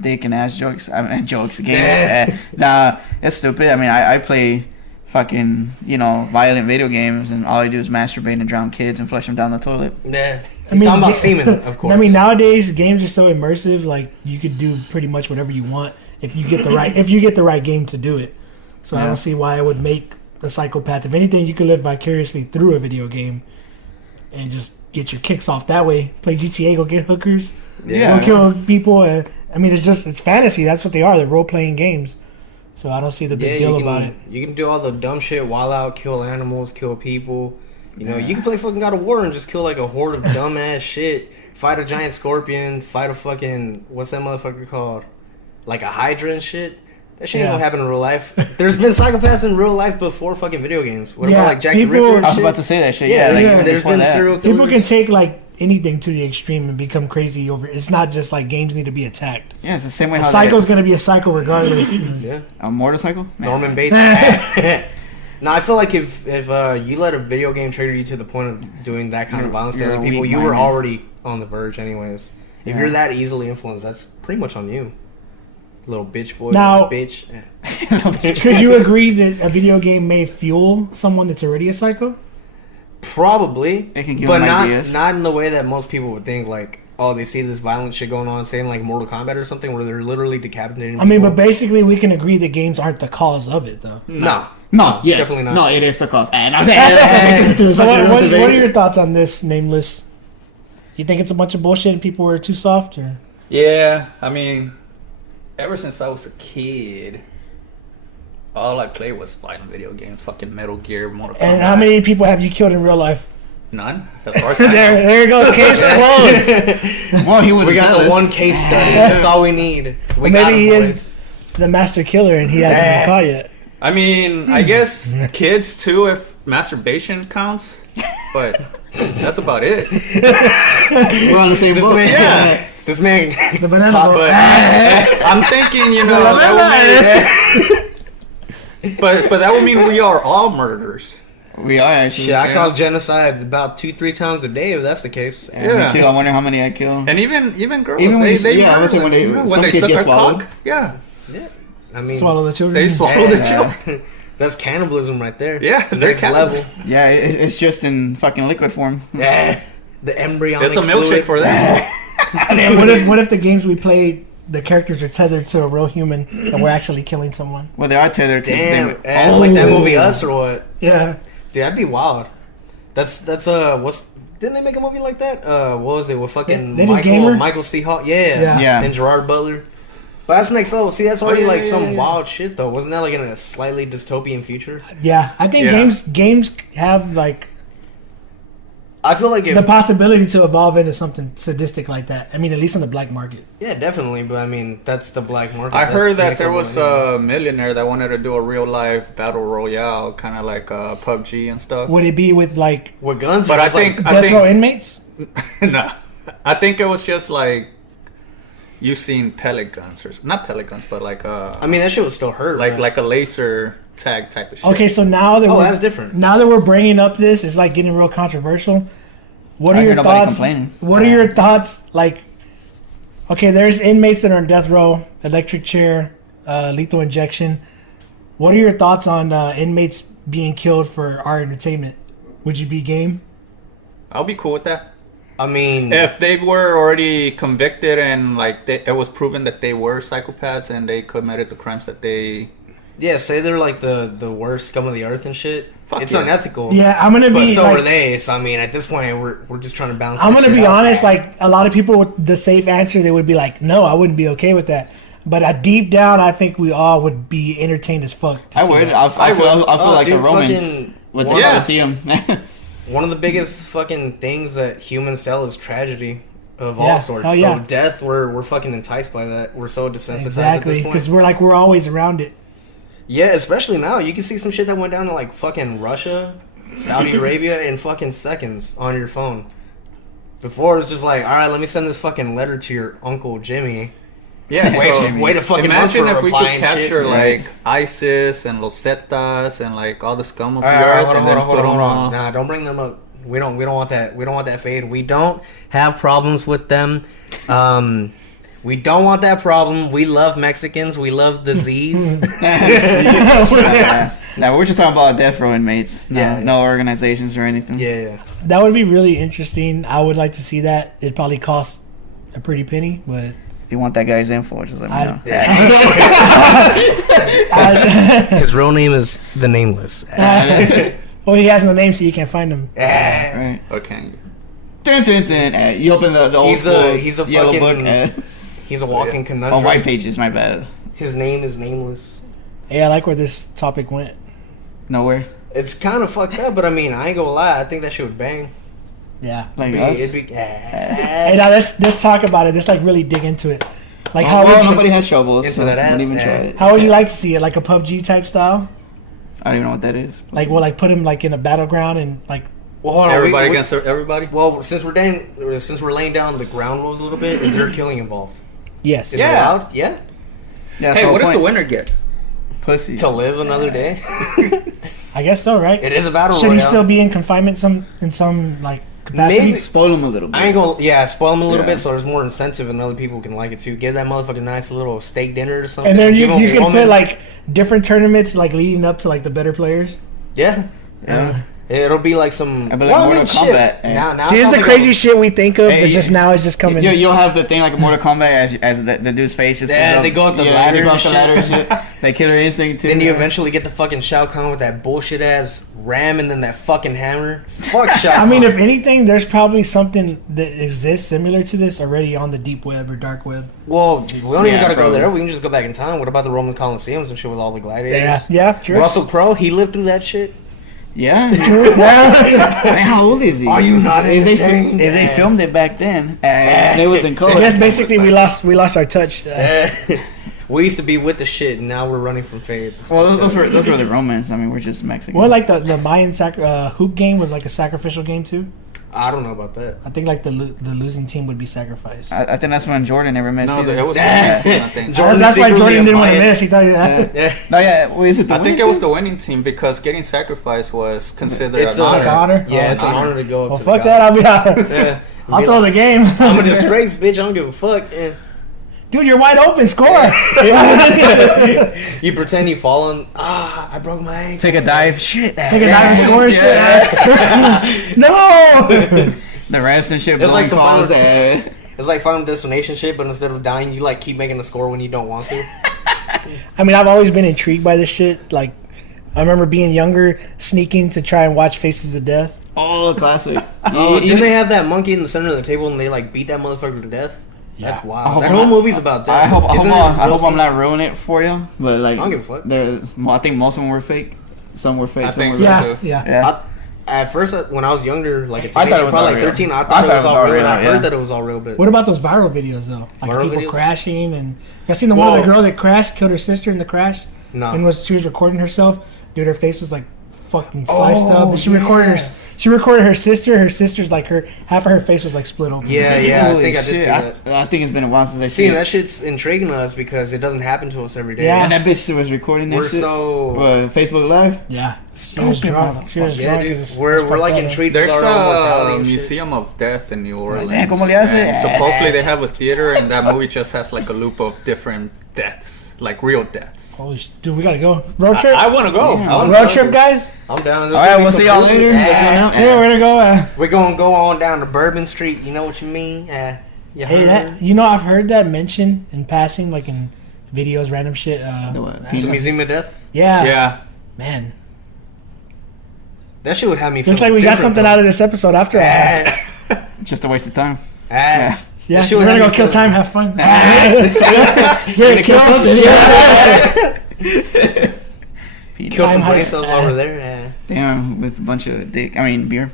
dick and ass jokes. I mean, jokes, games. Nah, it's stupid. I mean, I play fucking, violent video games, and all I do is masturbate and drown kids and flush them down the toilet. Yeah. He's talking about semen, of course. I mean, nowadays games are so immersive. Like you could do pretty much whatever you want if you get the right game to do it. So I don't see why I would make a psychopath. If anything, you could live vicariously through a video game and just get your kicks off that way. Play GTA, go get hookers, go kill people. I mean, it's fantasy. That's what they are. They're role playing games. So I don't see the big deal about it. You can do all the dumb shit, wild out, kill animals, kill people. You can play fucking God of War and just kill like a horde of dumbass shit. Fight a giant scorpion. Fight a fucking what's that motherfucker called? Like a hydra and shit. That shit ain't gonna happen in real life. There's been psychopaths in real life before fucking video games. What about like Jack the Ripper and shit? I was about to say that shit. There's been serial killers. People can take like anything to the extreme and become crazy over it. It's not just like games need to be attacked. Yeah, it's the same way a psycho's gonna be a psycho regardless. Yeah. A motorcycle? Norman Bates. No, I feel like if you let a video game trigger you to the point of doing that kind of violence to other people, you were already on the verge anyways. If you're that easily influenced, that's pretty much on you. Little bitch boy. Now, bitch. Could you agree that a video game may fuel someone that's already a psycho? Probably. It can give but them not ideas. not in the way that most people would think, like, oh, they see this violent shit going on, saying like Mortal Kombat or something, where they're literally decapitating people. But basically we can agree that games aren't the cause of it, though. No, yes. Definitely not. No, it is the cause. So what are your thoughts on this, Nameless? You think it's a bunch of bullshit and people were too soft? Or? Yeah, I mean, ever since I was a kid, all I played was fighting video games, fucking Metal Gear, Mortal Kombat. And how many people have you killed in real life? None. As far as I know. There goes, case closed. Well, we got the one case study. That's all we need. Maybe he is the master killer and he hasn't been caught yet. I mean, I guess kids too, if masturbation counts, but that's about it. We're on the same boat. This man. The banana But boat. I'm thinking, but that would mean we are all murderers. We are actually. Shit, I cause genocide about 2-3 times a day if that's the case. Me too. I wonder how many I kill. And even girls, Even when I would say when they kid suck gets a swallowed. cock, yeah. I mean, Swallow the children. They swallow the children. That's cannibalism right there. Yeah, Next level. Yeah, it's just in fucking liquid form. Yeah, the embryonic. It's a milkshake fluid. for that. What if the games we play, the characters are tethered to a real human and we're actually killing someone? Well, they are tethered. Damn, like that movie Us or what? Yeah. Dude, that'd be wild. That's didn't they make a movie like that? What was it with fucking They did Gamer? Michael C. Hall? Yeah, and Gerard Butler. But that's next level. See, that's already some wild shit though. Wasn't that like in a slightly dystopian future? Yeah, I think games have like. I feel like the possibility to evolve into something sadistic like that. I mean, at least on the black market. Yeah, definitely. But I mean, that's the black market. I heard that next there level was a millionaire that wanted to do a real life battle royale, kind of like PUBG and stuff. Would it be with like with guns? But or I just think death row inmates. No, I think it was just like you've seen pellet guns or not pellet guns, but like I mean, that shit would still hurt. Like a laser tag type of shit. Okay, so now that that's different. Now that we're bringing up this, it's like getting real controversial. What are I hear your nobody thoughts? complaining. What are your thoughts? Like, okay, there's inmates that are in death row, electric chair, lethal injection. What are your thoughts on inmates being killed for our entertainment? Would you be game? I'll be cool with that. I mean, if they were already convicted and like it was proven that they were psychopaths and they committed the crimes that they. Yeah, say they're like the worst scum of the earth and shit. It's unethical. Yeah, I'm gonna be. But so like, are they. So I mean, at this point, we're just trying to balance. I'm gonna be out. honest. Like a lot of people with the safe answer, they would be like, "No, I wouldn't be okay with that." But deep down, I think we all would be entertained as fuck. I would. I feel like dude, the Romans with the Colosseum. One of the biggest fucking things that humans sell is tragedy of all sorts. So death, we're fucking enticed by that. We're so desensitized at this point. Because we're always around it. Yeah, especially now. You can see some shit that went down to like fucking Russia, Saudi Arabia in fucking seconds on your phone. Before it was just like, all right, let me send this fucking letter to your Uncle Jimmy. Yeah, wait a fucking imagine month for if we could capture shit, like ISIS and Los Zetas and like all the scum of the earth. Hold on. Nah, don't bring them up. We don't want that. We don't want that fade. We don't have problems with them. We don't want that problem. We love Mexicans. We love the Z's. No, we're just talking about death row inmates. No, Yeah. no organizations or anything. Yeah. That would be really interesting. I would like to see that. It'd probably cost a pretty penny, but If you want that guy's info, just let me know. His real name is the Nameless. well, he has no name, so you can't find him. Right. Or can you? Dun, dun, dun. You open the old He's school a yellow fucking- book. He's a walking conundrum. Oh, white pages. My bad. His name is Nameless. Hey, I like where this topic went. Nowhere. It's kind of fucked up, but I mean, I ain't gonna lie. I think that shit would bang. Yeah. Like us. It'd be. Hey, now let's talk about it. Let's like really dig into it. Like Oh, how well, would you nobody has shovels. Into so that don't ass, even eh? try it. how would you like to see it? Like a PUBG type style? I don't even know what that is. Like we'll like put him like in a battleground and like Well, hold on. Everybody against everybody? Well, since we're laying down the ground rules a little bit, is there killing involved? yes. Is Yeah. it allowed? Yeah. Yeah, Hey, what does the winner get? Pussy. To live another day. I guess so, right? It is a battle Should he royale. still be in confinement in some like capacity? Maybe. Spoil them a little bit. I ain't gonna, spoil them a little Yeah. bit so there's more incentive and other people can like it too. Give that motherfucker nice little steak dinner or something. And then you Give him can woman. put like different tournaments like leading up to like the better players. Yeah. Yeah. It'll be like some. I'd be like Mortal Kombat, eh? Now See, it it's sounds the like crazy shit we think of. Hey, It's just now it's just coming. You'll have the thing like a Mortal Kombat as the dude's face just Yeah, goes they go up the yeah, ladder they go and up the shit. ladder and shit. That Killer Instinct too. Then you eventually get the fucking Shao Kahn with that bullshit ass ram and then that fucking hammer. Fuck Shao Kahn. I mean, if anything, there's probably something that exists similar to this already on the deep web or dark web. Well, we don't even Yeah, gotta go probably. there. We can just go back in time. What about the Roman Colosseums and shit with all the Yeah, gladiators? yeah, true. Russell Crowe, he lived through that shit. Yeah. True. Yeah. Man, how old is he? Are you not If they, entertained? if they filmed it back then, and it was in color. I guess basically we lost our touch. We used to be with the shit, and now we're running from fades. It's Well, fucked those up. were the Romans. I mean, we're just Mexican. Well, like the Mayan hoop game was like a sacrificial game too. I don't know about that. I think like the losing team would be sacrificed. I think that's when Jordan never missed. No, either. it was the winning team, I think. Jordan That's why secretly Jordan didn't want to admired- miss. He thought he had. Yeah. No, yeah. Well, is it the I think winning it was team? the winning team because getting sacrificed was considered It's an honor. Like honor? Yeah, Oh, it's an honor to go up Well, to fuck the that. god. I'll be out. Yeah. I'll Be throw like, the game. I'm a disgrace, bitch. I don't give a fuck. Yeah. Dude, you're wide open. Score. You pretend you fall on. I broke my ankle. Take a dive. Shit. Take a dive and score. Shit. No. The refs and shit. It's like blowing some calls. fun- It's like Final Destination shit, but instead of dying, you like keep making the score when you don't want to. I mean, I've always been intrigued by this shit. Like, I remember being younger, sneaking to try and watch Faces of Death. Oh, classic. Oh, didn't they have that monkey in the center of the table and they like beat that motherfucker to death? That's I wild. hope That I'm whole not- movie's about death. I hope Isn't it I'm real not ruining it for you, but like I don't give a fuck. I think most of them were fake. Some were fake. I some think were so. real. Yeah, too. yeah. Yeah. At first, when I was younger, like a I thought teenager, it was probably all like real. 13, I thought it was all real. And I yeah. heard that it was all real, but What about those viral videos though? Like Viral people videos? crashing and I seen the one of the Whoa. girl that crashed, killed her sister in the crash, no. and she was recording herself. Dude, her face was like fucking sliced Oh, up. She recorded her. She recorded her sister. Her sister's like half of her face was like split open. Yeah, I Holy think I did shit. see that. I think it's been a while since I See, seen that it. shit's intriguing to us because it doesn't happen to us every day. Yeah. And that bitch was recording that We're shit. so Facebook Live. Yeah. Stupid drunk. She was yeah, drunk. dude. It's We're fucked like up. intrigued There's with our own mortality a and shit. museum of death in New Orleans. Man, ¿cómo le hace? and supposedly they have a theater, and that movie just has like a loop of different deaths, like real deaths. Holy dude, we gotta go. Road trip. I want to go. Yeah. I wanna Road go. trip, guys. I'm down. All right, we'll see y'all later. Yeah. Yeah, we're gonna go. We're gonna go on down to Bourbon Street. You know what you mean? You Hey, heard? that I've heard that mentioned in passing, like in videos, random shit. The Museum of Death. Yeah. Yeah. Man, That shit would have me. looks like we got something out of this episode after all. Just a waste of time. Yeah. Yeah, That shit we're would gonna have go me kill feeling- time, have fun. Here, kill Kill some Time brain heist. cells while we're there. Damn, with a bunch of beer.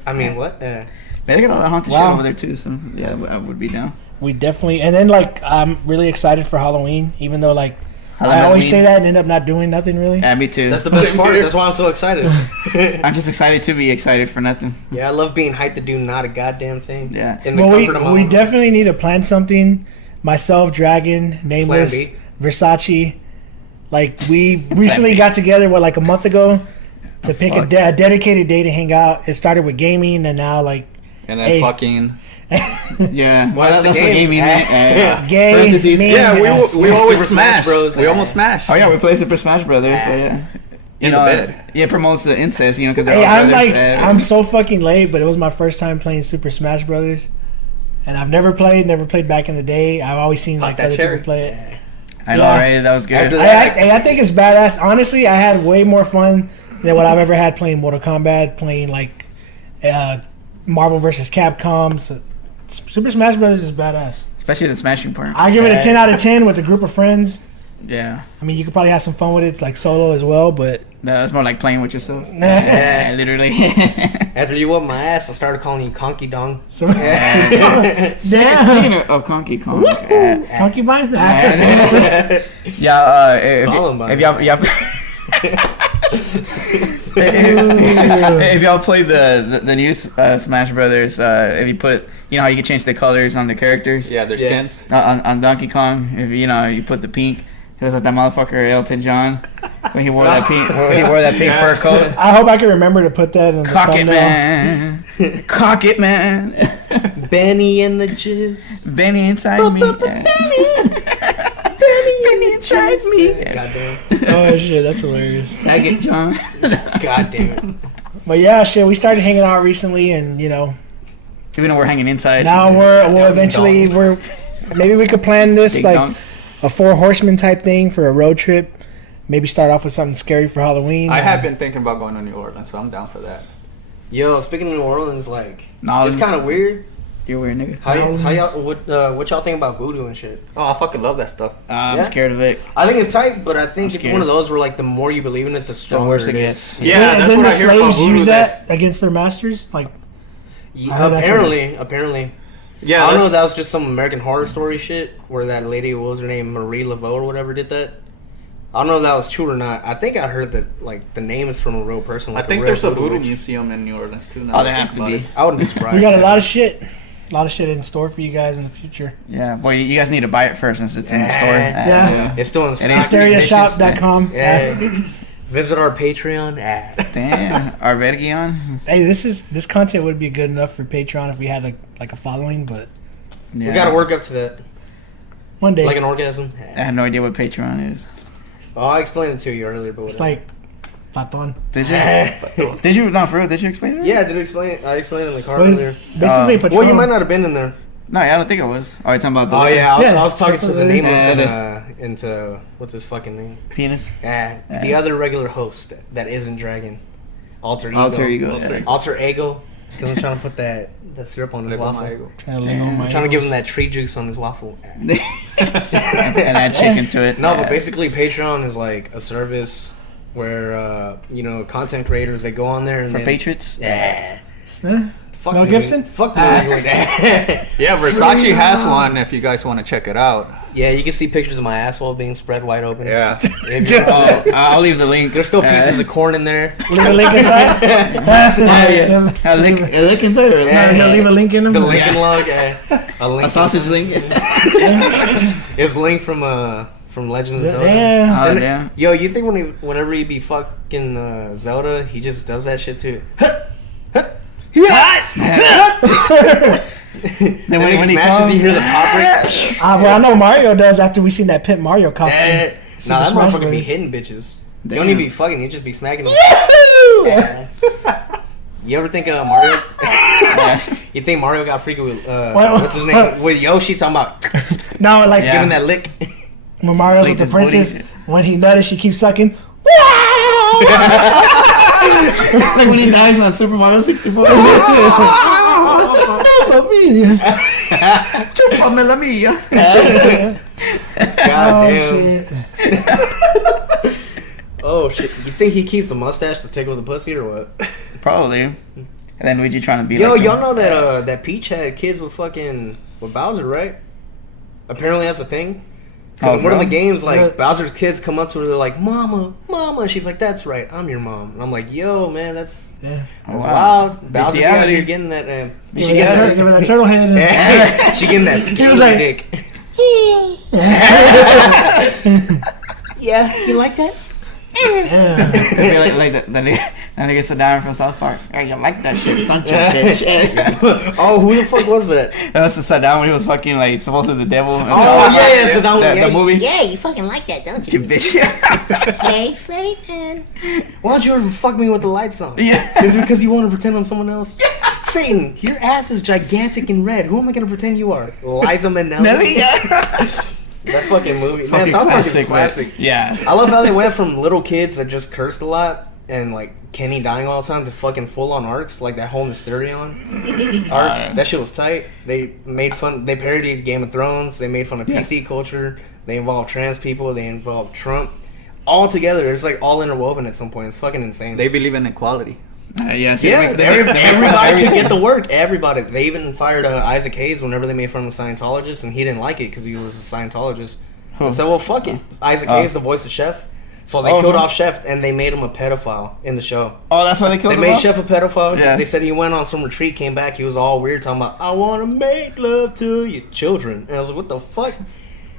I mean, what? Man, they got a lot of haunted Wow. shit over there too. So yeah, I would be down. We definitely, and then like I'm really excited for Halloween, even though like I always Halloween. say that and end up not doing nothing really. Yeah, me too. That's the best part. That's why I'm so excited. I'm just excited to be excited for nothing. Yeah, I love being hyped to do not a goddamn thing. Yeah. In the Well, comfort of my we home. definitely need to plan something. Myself, Dragon, Nameless, B. Versace. Like we recently got together like a month ago to pick a dedicated day to hang out. It started with gaming, and now like And then Hey. fucking. Yeah. Well, that's That's the what game. gaming meant. Gay, Parentheses. mean, Yeah, yes. we always Super Smash smash. Bros. We almost smash. Oh yeah, we play Super Smash Brothers. So yeah. In the bed. Yeah, it promotes the incest, you know, because they're Hey, all I'm brothers. like, I'm so fucking late, but it was my first time playing Super Smash Brothers, and I've never played back in the day. I've always seen like that other cherry. people play it. I know, yeah. right? That was good. After I think it's badass. Honestly, I had way more fun than what I've ever had playing Mortal Kombat, playing like Marvel vs. Capcom. So, Super Smash Brothers is badass. Especially the smashing part. I give it a 10 out of 10 with a group of friends. Yeah. I mean, you could probably have some fun with it, like solo as well, but That's more like playing with yourself. yeah. Literally. After you whooped my ass, I started calling you Conky Dong. So, Speaking of Conky Kong. concubine. Yeah, Columbine. if y'all if y'all played the new Smash Brothers, if you put, you know how you can change the colors on the characters. Yeah, their Yeah. skins. On Donkey Kong, if you put the pink, it was like that motherfucker Elton John when he wore that pink fur coat. I hope I can remember to put that in the Cock it, thumbnail. man. Cock it, man. Benny and the Jizz. Benny inside me. Benny inside me. Goddamn. Oh shit, that's hilarious. I get John. Goddamn it. But yeah, shit, we started hanging out recently, and Even though we're hanging inside. now maybe we could plan this Big like dunk. a 4 horsemen type thing for a road trip. Maybe start off with something scary for Halloween. I have been thinking about going to New Orleans, so I'm down for that. Yo, speaking of New Orleans, like, Nah, it's kind of weird. You're weird, nigga. How y'all, what y'all think about voodoo and shit? Oh, I fucking love that stuff. I'm Yeah? scared of it. I think it's tight, but I think it's scared. one of those where, like, the more you believe in it, the stronger worse it it is. gets. Yeah, and that's then what the I hear about slaves voodoo. use that against their masters. Like, Yeah, Oh, that's apparently. Yeah, I don't know if that's- that was just some American Horror Story shit where that lady, what was her name, Marie Laveau or whatever, did that. I don't know if that was true or not. I think I heard that, like, the name is from a real person. I Like think real there's a voodoo witch. museum in New Orleans too. Now Oh, that there I has think to about be. it. I wouldn't be surprised. we got a man. lot of shit in store for you guys in the future. Yeah, well, you guys need to buy it first since it's in the store. Yeah. It's still in It stock. is HysteriaShop.com. Yeah. Visit our Patreon at. Damn, our Vergion. Hey, this content would be good enough for Patreon if we had a following, but Yeah. We gotta work up to that. one day Like an orgasm. I have no idea what Patreon is. Oh, I explained it to you earlier, but it's whatever. like Paton. Did you? Did you? Not for real. Did you explain it? Yeah, I did explain it. I explained it in the car What is- earlier. basically Patron. Well, you might not have been in there. No, I don't think it was. Oh, you're talking about the Oh yeah, Yeah, I was talking that's to what the it is. nameless Yeah, and into what's his fucking name? penis. Yeah, the other regular host that isn't Dragon. Alter ego. Alter ego. Alter yeah. Alter ego. Because I'm trying to put that syrup on his Live on waffle. my ego. Trying to live on my I'm trying to give him egos. that tree juice on his waffle. And add chicken to it. No, but basically Patreon is like a service where content creators, they go on there and For then, Patriots? Yeah. Huh? Fuck Mel movies- Gibson? Fuck movies like that. Yeah, Versace has one. If you guys want to check it out. Yeah, you can see pictures of my asshole being spread wide open. Yeah. If you're- Oh, I'll leave the link. there's still pieces of corn in there. Leave a link inside. A link inside or He'll leave a link in them. The Lincoln log, a link. a sausage link? It's Link from Legend of Zelda. Yeah. Oh, And- damn. Yo, you think whenever he be fucking Zelda, he just does that shit too? Then When he smashes, comes- you hear the pop break. Well, I know Mario does after we seen that Pimp Mario costume. Nah, that Smash motherfucker be Brothers. hitting bitches. You Damn. don't even be fucking, you just be smacking them. Yeah. You ever think Mario? You think Mario got freaky with what's his name? With Yoshi talking about No, like Yeah. giving that lick. when Mario's Licked with the his booty. princess, when he nutted, she keeps sucking. Like when he dives on Super Mario 64. Chupamela mia. God Oh damn. shit. Oh shit. You think he keeps the mustache to tickle the pussy or what? Probably. And then Luigi trying to be Yo, like y'all him. know that Peach had kids with Bowser, right? Apparently that's a thing. Because Oh, in one of the really? games, like, Yeah. Bowser's kids come up to her, they're like, Mama, Mama. And she's like, that's right, I'm your mom. And I'm like, yo, man, that's Yeah. Oh, wow. wild. Bowser be out Bestiality. here getting that, she Give her getting that, give her that turtle head. that, she getting that was skinny like- dick. Yeah, you like that? Yeah. like that nigga Saddam from South Park. Oh, you like that shit, don't you, bitch? Oh, who the fuck was that? That was the Saddam when he was fucking like supposed to be the devil. Oh yeah, so that the movie. Yeah, you fucking like that, don't You you? bitch. Hey, Satan. Why don't you ever fuck me with the lights on? Yeah. Is it because you want to pretend I'm someone else? Satan, your ass is gigantic and red. Who am I gonna pretend you are? Liza Minnelli? Nelly? That fucking movie. Man, Fucking South Park is classic, classic. man. Yeah. I love how they went from little kids that just cursed a lot and like Kenny dying all the time to fucking full on arcs like that whole Hysteria arc. That shit was tight. They made fun. They parodied Game of Thrones. They made fun of PC culture. They involved trans people. They involved Trump. All together, it's like all interwoven at some point. It's fucking insane. They believe in equality. Yes. Everybody could get the work. Everybody. They even fired Isaac Hayes whenever they made fun of the Scientologists, and he didn't like it because he was a Scientologist. Who? I said, well, fuck it. Isaac Hayes, the voice of Chef. So they killed off Chef, and they made him a pedophile in the show. Oh, that's why they killed They him made off? Chef a pedophile. Yeah. They said he went on some retreat, came back, he was all weird, talking about, I want to make love to your children. And I was like, what the fuck?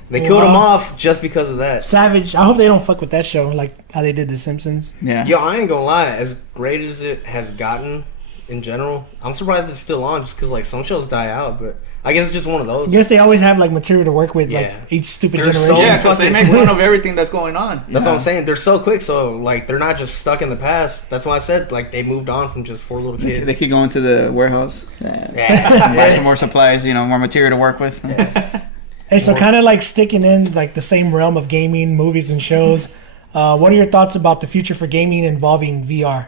They killed him off just because of that. Savage. I hope they don't fuck with that show like how they did The Simpsons. Yeah. Yo, I ain't gonna lie, as great as it has gotten in general, I'm surprised it's still on just because like some shows die out, but I guess it's just one of those. I guess they always have like material to work with, Yeah. like each stupid They're so- generation. Yeah, because they make fun of everything that's going on. That's what I'm saying. They're so quick, so like they're not just stuck in the past. That's why I said like they moved on from just 4 little kids. They could go into the warehouse and Yeah. buy some more supplies, more material to work with. Hey, so kind of like sticking in like the same realm of gaming, movies, and shows. What are your thoughts about the future for gaming involving VR?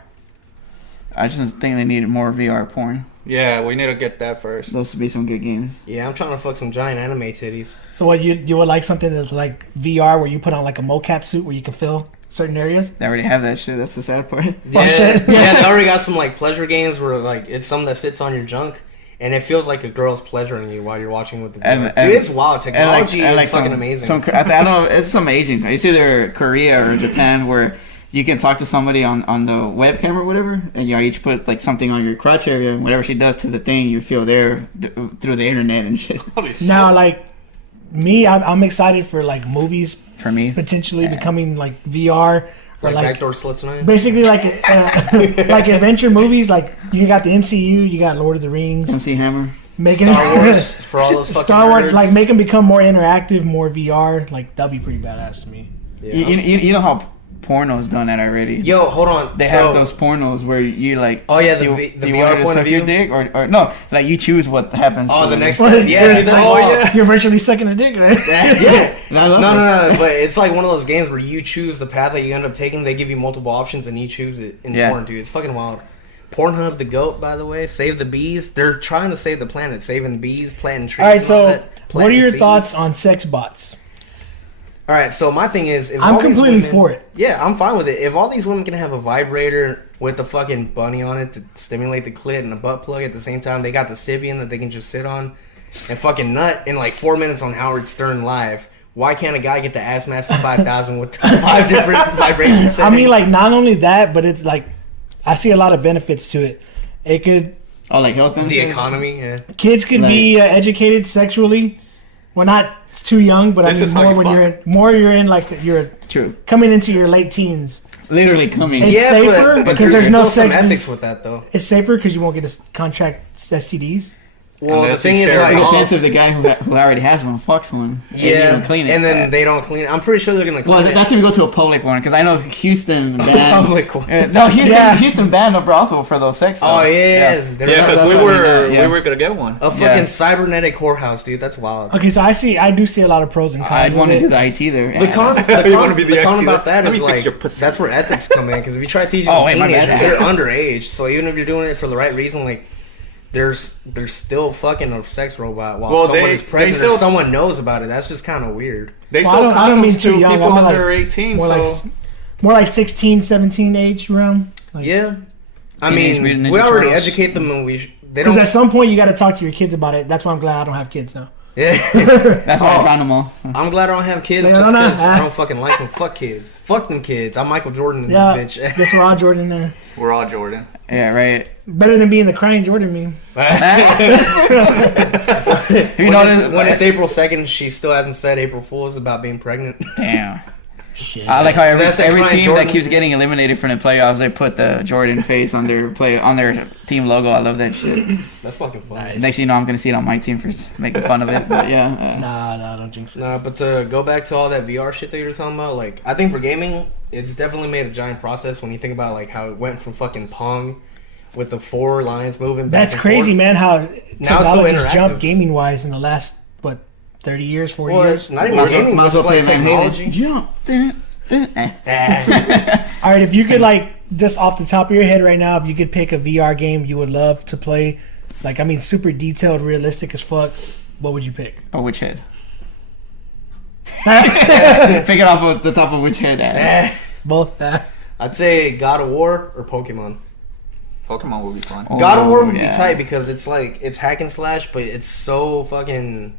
I just think they need more VR porn. Yeah, we need to get that first. Those would be some good games. Yeah, I'm trying to fuck some giant anime titties. So what you would like something that's like VR where you put on like a mocap suit where you can fill certain areas? They already have that shit. That's the sad part. Yeah, shit. yeah, they already got some like pleasure games where like it's something that sits on your junk. And it feels like a girl's pleasuring you while you're watching with the VR. Dude, it's wild. Technology is fucking amazing. I don't know. It's some Asian. It's either Korea or Japan where you can talk to somebody on the webcam or whatever, and you each put like something on your crotch area, and whatever she does to the thing, you feel there through the internet and shit. Now, like me, I'm excited for like movies For me, potentially becoming like VR or like like backdoor slits night. basically like like adventure movies. Like you got the MCU, you got Lord of the Rings, MC Hammer. making Star Wars for all those fucking Star Wars, nerds. like make them become more interactive, more VR. Like that'd be pretty badass to me. Yeah. You know how porno's done that already. Yo, hold on. They have those pornos where you like. Oh, yeah, the do VR you want her to point of suck your view? dick or no? Like you choose what happens. Oh, to the them. next Well, step. Yeah, dude, that's wild. You're virtually sucking a dick, right? Yeah. And I love No, those. no, but it's like one of those games where you choose the path that you end up taking. They give you multiple options and you choose it in Yeah. porn, dude. It's fucking wild. Pornhub, the goat, by the way. Save the bees. They're trying to save the planet, saving the bees, planting trees. All right, and so that, what are planting your seeds. thoughts on sex bots? All right, so my thing is, if I'm all these completely women- for it. Yeah, I'm fine with it. If all these women can have a vibrator with a fucking bunny on it to stimulate the clit and a butt plug at the same time, they got the Sibian that they can just sit on and fucking nut in like 4 minutes on Howard Stern live. Why can't a guy get the Ass Master 5000 with 5 different vibration settings? I mean, like not only that, but it's like I see a lot of benefits to it. It could Oh, like health the benefits? economy. Yeah. kids could be educated sexually. Well, not too young, but This I is mean how more you when you're in like you're True. coming into your late teens. Literally coming. It's Yeah, safer but because there's no still some sex. ethics with that though. It's safer because you won't get to contract STDs. Well, Unless the thing you is, share like, it. It all depends this- if the guy who already has one fucks one. And you yeah, don't clean it. and then they don't clean it. I'm pretty sure they're gonna clean Well, it. that's if you go to a public one, because I know Houston banned. Public one. No, Houston, Yeah. Houston banned a brothel for those sex. Oh cells. yeah, Yeah, There because was that's we what I were mean, yeah. we were gonna get one. a fucking Yeah. cybernetic whorehouse, dude. That's wild. Okay, so I do see a lot of pros and cons. I'd want to with do it. the IT there. The con, You wanna be the con IT about that Let is me fix like your pussy. that's where ethics come in. Because if you try teaching Oh, a wait, my teenager, bad. they're underage. So even if you're doing it for the right reason, like there's still fucking a sex robot while Well, someone they- is present they or still- someone knows about it. That's just kind of weird. They Well, sell I don't mean condoms too to young. people I mean, like, under 18. more So like more like 16, 17 age realm. Yeah, I Teenage Mutant mean, Ninja we already Turtles. educate them, and they Because don't. at some point you got to talk to your kids about it. That's why I'm glad I don't have kids now. Yeah. That's why I found them all. I'm glad I don't have kids Like, just I don't know. because I don't fucking like them. Fuck kids. Fuck them kids. I'm Michael Jordan in Yeah, this bitch. guess we're all Jordan. we're all Jordan. Yeah, right. Better than being the crying Jordan meme. You know, When it's April 2nd, she still hasn't said April Fool's about being pregnant. damn. Shit. I like how every That's that crying team Jordan. that keeps getting eliminated from the playoffs, they put the Jordan face on their team logo. I love that shit. That's fucking fun. Nice. Next thing you know, I'm gonna see it on my team for making fun of it. But yeah, Nah, don't jinx it. Nah, but to go back to all that VR shit that you were talking about, like, I think for gaming, it's definitely made a giant process when you think about, like, how it went from fucking Pong with the 4 lines moving back That's and crazy, forth. man. How so technology's interactive. jumped gaming wise in the last 30 years, 40 Well, years. it's not even might as well- gaming, might it's as well just like play Van Halen. technology. Jump. All right, if you could like just off the top of your head right now, if you could pick a VR game you would love to play, like I mean, super detailed, realistic as fuck, what would you pick? Oh, which head? Pick it off of the top of which head? Both. I'd say God of War or Pokemon. Pokemon would be fun. Oh, God of War would yeah. be tight because it's like it's hack and slash, but it's so fucking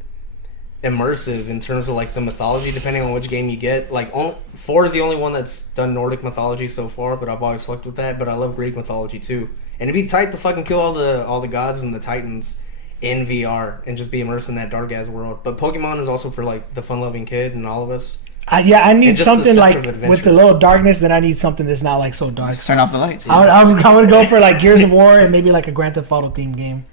immersive in terms of like the mythology. Depending on which game you get, like 4 is the only one that's done Nordic mythology so far, but I've always fucked with that. But I love Greek mythology too, and it'd be tight to fucking kill all the gods and the titans in VR and just be immersed in that dark ass world. But Pokemon is also for like the fun loving kid and all of us. I And need just something the like sense of adventure. with the little darkness. Then I need something that's not like so dark. Just turn off the lights. I would go for like Gears of War and maybe like a Grand Theft Auto themed game.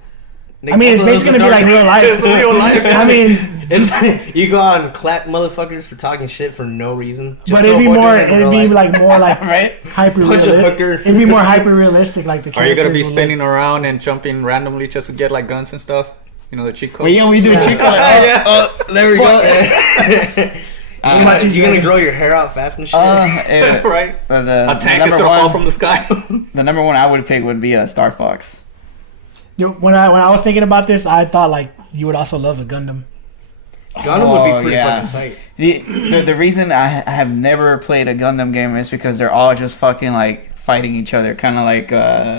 I mean, it's Both of those basically are gonna be like dark. real life. It's real life. I mean, It's you go out and clap motherfuckers for talking shit for no reason. Just but to it'd be avoid more. doing it in It'd real be life. like more like Right? hyper Punch a realistic. hooker. It'd be more hyper realistic. Like the Are you gonna be characters would spinning around and jumping randomly just to get like guns and stuff? You know, the cheat code. Well, yeah, we do Chico. Oh, there we go. You're gonna grow your hair out fast and shit. Right? The A tank is number gonna fall one- from the sky. The number one I would pick would be Star Fox. When I was thinking about this, I thought like you would also love a Gundam. Gundam would Oh, be pretty yeah. fucking tight. The reason I have never played a Gundam game is because they're all just fucking like fighting each other, kind of like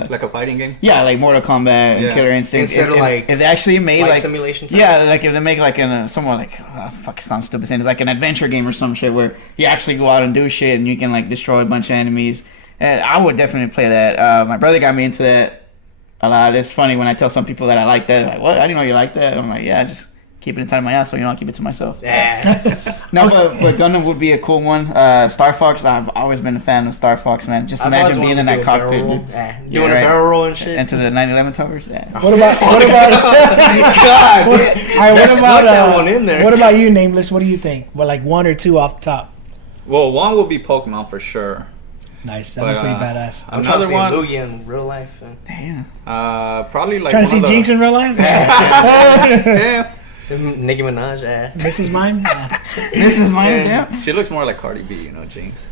Like a fighting game. yeah, like Mortal Kombat and Yeah. Killer Instinct. Instead of, like, if they actually made Flight like simulation type? yeah, like if they make like somewhat like fuck, it sounds stupid saying it's like an adventure game or some shit where you actually go out and do shit and you can like destroy a bunch of enemies. And I would definitely play that. My brother got me into that a lot. It's funny when I tell some people that I like that, like, what? I didn't know you like that. I'm like, yeah, just keep it inside my ass, so you know, I'll keep it to myself. No, but Gundam would be a cool one. Star Fox, I've always been a fan of Star Fox, man. Just I've always imagine being wanted in to that do a barrel cockpit, roll. dude. Doing right. a barrel roll and shit. Into the 9/11 towers. Yeah. What about God, all right, what snuck about that one in there. What about you, Nameless? What do you think? Well, like 1 or 2 off the top. Well, one would be Pokemon for sure. Nice, that'd be But, pretty uh, badass. I'm trying to see Another one- Lugia in real life. Damn. Probably like Trying to see one of the- Jinx in real life? Yeah. Nicki Minaj. This is mine. This is mine. Yeah. She looks more like Cardi B, you know, Jinx.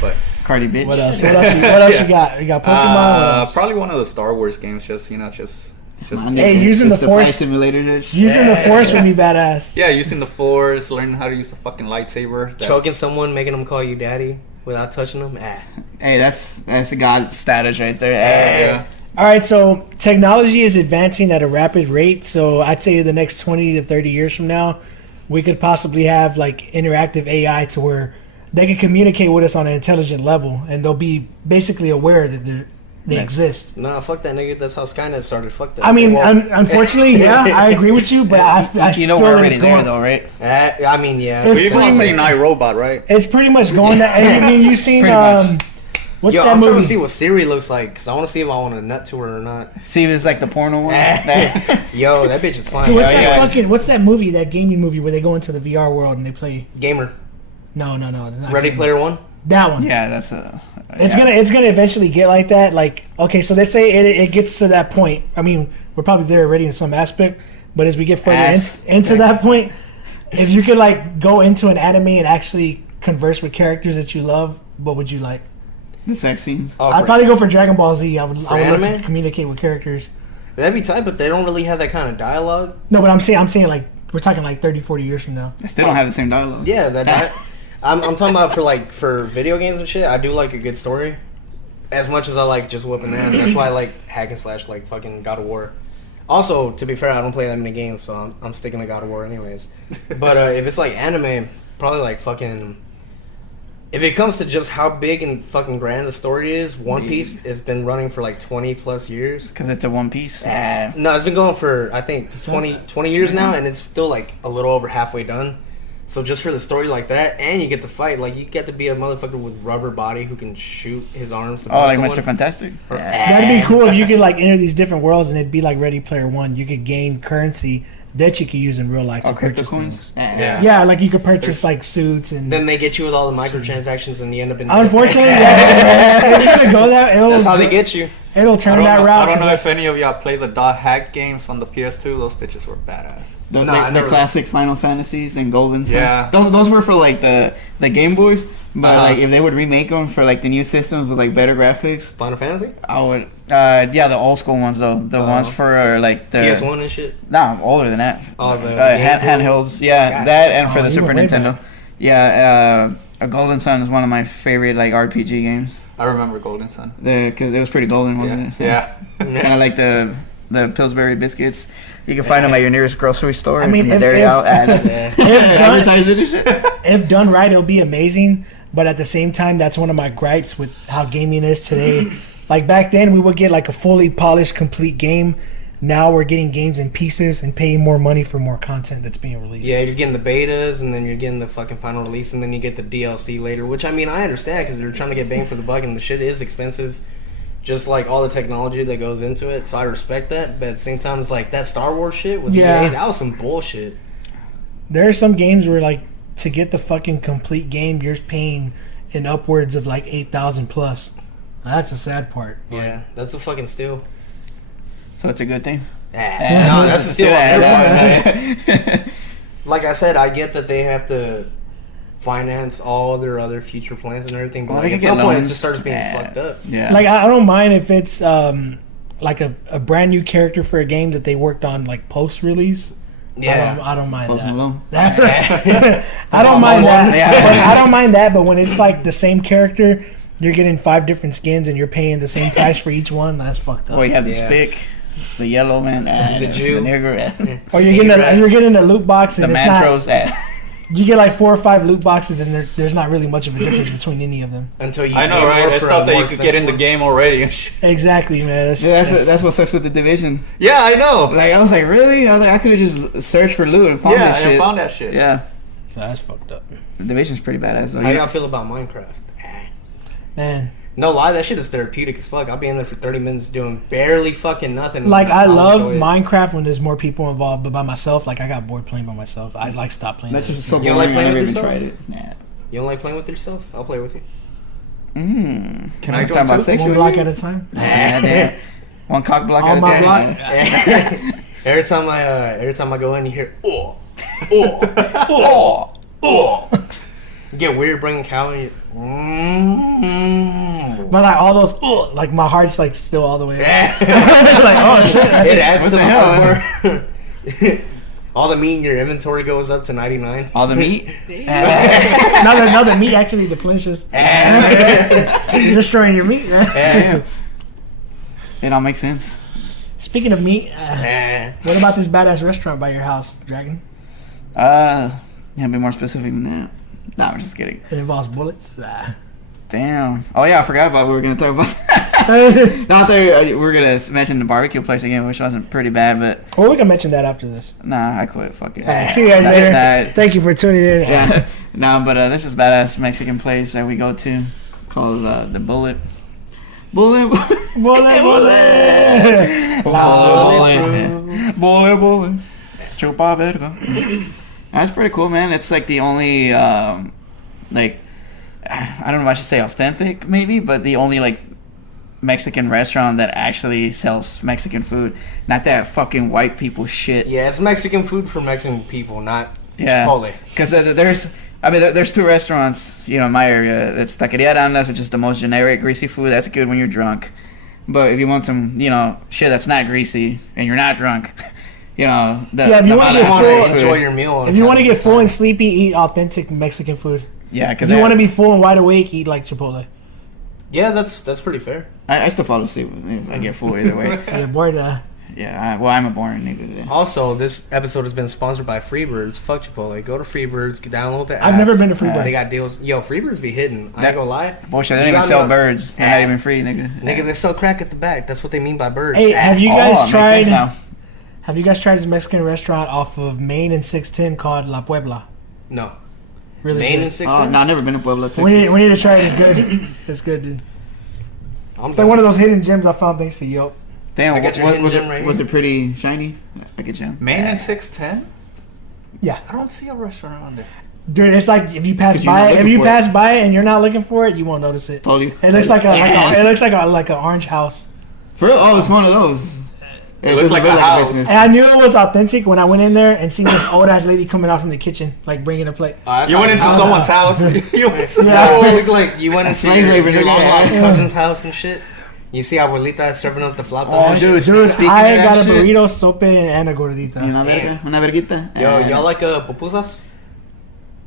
But Cardi bitch. What else? What else you got? You got Pokemon. What else? probably one of the Star Wars games. Just you know, just Hey, using the Flight Force. simulator. Dude. Using the Force would be badass. yeah, using the Force, learning how to use a fucking lightsaber. That's- Choking someone, making them call you daddy without touching them. Hey, that's a god status right there. Yeah. All right, so technology is advancing at a rapid rate. So I'd say the next 20 to 30 years from now, we could possibly have like interactive AI to where they can communicate with us on an intelligent level, and they'll be basically aware that they exist. Nah, fuck that nigga. That's how Skynet started. Fuck that. I mean, Well, unfortunately, yeah, I agree with you, but I You know feel we're that already it's there going. though, right? I mean, yeah. It's You've all pretty seen much- iRobot, right? It's pretty much going that. I mean, you seen Pretty much. what's Yo, that I'm movie? trying to see what Siri looks like because I want to see if I want to nut to her or not. See if it's like the porno one. Yo, that bitch is fine. Hey, what's yo. that yeah, fucking? What's that movie? That gaming movie where they go into the VR world and they play? Gamer. No, it's not Ready gaming. Player One. That one. Yeah, that's a. It's gonna eventually get like that. Like, okay, so they say it gets to that point. I mean, we're probably there already in some aspect, but as we get further Ass. into that point, if you could like go into an anime and actually converse with characters that you love, what would you like? the sex scenes. Oh, I'd for- probably go for Dragon Ball Z. I would love anime? to communicate with characters. That'd be tight, but they don't really have that kind of dialogue. No, but I'm saying like we're talking like 30, 40 years from now. I still don't have the same dialogue. Yeah, I'm talking about for video games and shit. I do like a good story, as much as I like just whooping ass. That's why I like hack and slash, like fucking God of War. Also, to be fair, I don't play that many games, so I'm sticking to God of War anyways. But if it's like anime, probably like fucking. If it comes to just how big and fucking grand the story is, One Piece has been running for like 20 plus years. Because it's a One Piece. No, it's been going for I think 20 years now, and it's still like a little over halfway done. So just for the story like that, and you get to fight, like you get to be a motherfucker with rubber body who can shoot his arms. To Oh, like someone. Mr. Fantastic. That'd be cool if you could like enter these different worlds and it'd be like Ready Player One. You could gain currency that you could use in real life to Oh, crypto purchase coins. things. Yeah. Yeah, like you could purchase like suits and. Then they get you with all the microtransactions, and you end up in. Unfortunately, yeah, it's gonna go that. That's how they get you. It'll turn that route. I don't know 'cause if any of y'all play the dot hack games on the PS2. Those bitches were badass. The, No, I the never- classic Final Fantasies and Golden Sun. Yeah. Those were for like the Game Boys. But Uh-huh. like if they would remake them for like the new systems with like better graphics, Final Fantasy, I would. Yeah, the old school ones though. The ones for like the. PS1 and shit. Nah, older than that. Oh, the handhelds. Yeah, God. that and for Oh, the you Super went way Nintendo. back. Yeah, a Golden Sun is one of my favorite like RPG games. I remember Golden Sun. Because it was pretty golden, wasn't Yeah. it? Yeah. Kind of like the Pillsbury biscuits. You can find them at your nearest grocery store. I mean, in the if- dairy if- out ad. Advertise it and shit. If done right, it'll be amazing. But at the same time, that's one of my gripes with how gaming is today. Like back then, we would get like a fully polished, complete game. Now we're getting games in pieces and paying more money for more content that's being released. Yeah, you're getting the betas, and then you're getting the fucking final release, and then you get the DLC later. Which I mean, I understand because they're trying to get bang for the buck, and the shit is expensive. Just like all the technology that goes into it, so I respect that. But at the same time, it's like that Star Wars shit with Yeah. EA, that was some bullshit. There are some games where like to get the fucking complete game, you're paying in upwards of like 8,000 plus. That's the sad part. Yeah, that's a fucking steal. So it's a good thing. No, that's a steal on their part. Yeah. Like I said, I get that they have to finance all their other future plans and everything, but Well, like they at can some get point it loans. just starts being Yeah. fucked up. Yeah. Like I don't mind if it's like a brand new character for a game that they worked on like post release. Yeah. I don't mind Post that. Malone. I don't mind that. Yeah. But I don't mind that, but when it's like the same character, you're getting 5 different skins and you're paying the same price for each one. That's fucked up. Or you have the Yeah. spick, the yellow man, The Jew. the nigger, Or you're getting a loot box the and it's not. mantros. You get like 4 or 5 loot boxes and there's not really much of a difference between any of them. Until you I know, pay right? more It's for stuff a that more you could get in the expensive game already and shit. Exactly, man. That's what sucks with the Division. Yeah, I know. Like I was like, really? I was like, I could have just searched for loot and found Yeah, this I shit. found that shit. Yeah, So that's fucked up, the Division's pretty badass. Though. one. How y'all feel about Minecraft? man. No lie, that shit is therapeutic as fuck. I'll be in there for 30 minutes doing barely fucking nothing. Like I I'll love enjoy it. Minecraft when there's more people involved, but by myself, like I got bored playing by myself. I'd like stop playing. That's it. just so You boring. don't like I playing never with even yourself? tried it. Nah. You don't like playing with yourself? I'll play with you. Can I I join talk about too? sexual? one block at a time. Nah, damn. One cock block On at a my time. block. every time I go in, you hear oh. You get weird bringing cow in. But like all those, like my heart's like still all the way. Up. It Like oh shit. adds What to the the hell? hardware. All the meat in your inventory goes up to 99. All the meat. Another meat actually depletions. You're destroying your meat. Eh, It all makes sense. Speaking of meat, eh. what about this badass restaurant by your house, Dragon? Yeah, be more specific than that. Nah, I'm just kidding. It involves bullets. Damn. Oh yeah, I forgot about what we were gonna talk about. Not there. We were gonna mention the barbecue place again, which wasn't pretty bad, but Well, we can mention that after this. nah, I quit. Fuck it. Alright, see you guys later. Nah, Thank you for tuning in. yeah. No, but this is badass Mexican place that we go to called the Bullet. Bullet. Bullet, Bullet. Chupa verga. That's pretty cool, man. It's like the only like I don't know if I should say authentic maybe, but the only like Mexican restaurant that actually sells Mexican food. Not that fucking white people shit. Yeah, it's Mexican food for Mexican people, not Yeah. Chipotle. Because there's 2 restaurants, in my area. It's Taqueria Arandas, which is the most generic greasy food. That's good when you're drunk. But if you want some, shit that's not greasy and you're not drunk, if you want to You want full- to enjoy your meal. If you want to get full and sleepy, eat authentic Mexican food. yeah, because If you want to be full and wide awake, eat like Chipotle. Yeah, that's pretty fair. I still fall asleep if I get full either way. You're bored. Yeah, I'm a boring nigga. Also, this episode has been sponsored by Freebirds. Fuck Chipotle. Go to Freebirds. Download the app. I've never been to Freebirds. They got deals. Yo, Freebirds be hidden. I ain't gonna lie. Bullshit, they You don't even gotta sell know- birds. They're not even free, nigga. Nigga, they sell crack at the back. That's what they mean by birds. Hey, have you Oh, guys it makes sense tried? now. Have you guys tried this Mexican restaurant off of Main and 610 called La Puebla? No. Really Maine good. and 610? No, I've never been to Pueblo, Texas. We need to try it. It's good. It's good, dude. I'm It's like one of those hidden gems I found thanks to Yelp. Damn, I got your hidden was gem it right was here. it pretty shiny? I get you. Main and 610? Yeah. I don't see a restaurant on there. Dude, it's like if you pass 'Cause you're by not it, if looking you for it. pass by it and you're not looking for it, you won't notice it. Told you. It looks like it looks like an orange house. For real? Oh, it's one of those. It looks like a house. business. And I knew it was authentic when I went in there and seen this old ass lady coming out from the kitchen, like bringing a plate. You went into someone's house. You went to Yeah. It's basically like you went That's into slave your, labor, your nigga. long lost Yeah. cousin's house and shit. You see abuelita serving up the flautas Oh, and dude, shit. Dude, speaking I of got a that shit, burrito, sope, and a gordita. Una verga, una verguita. Yo, y'all like pupusas?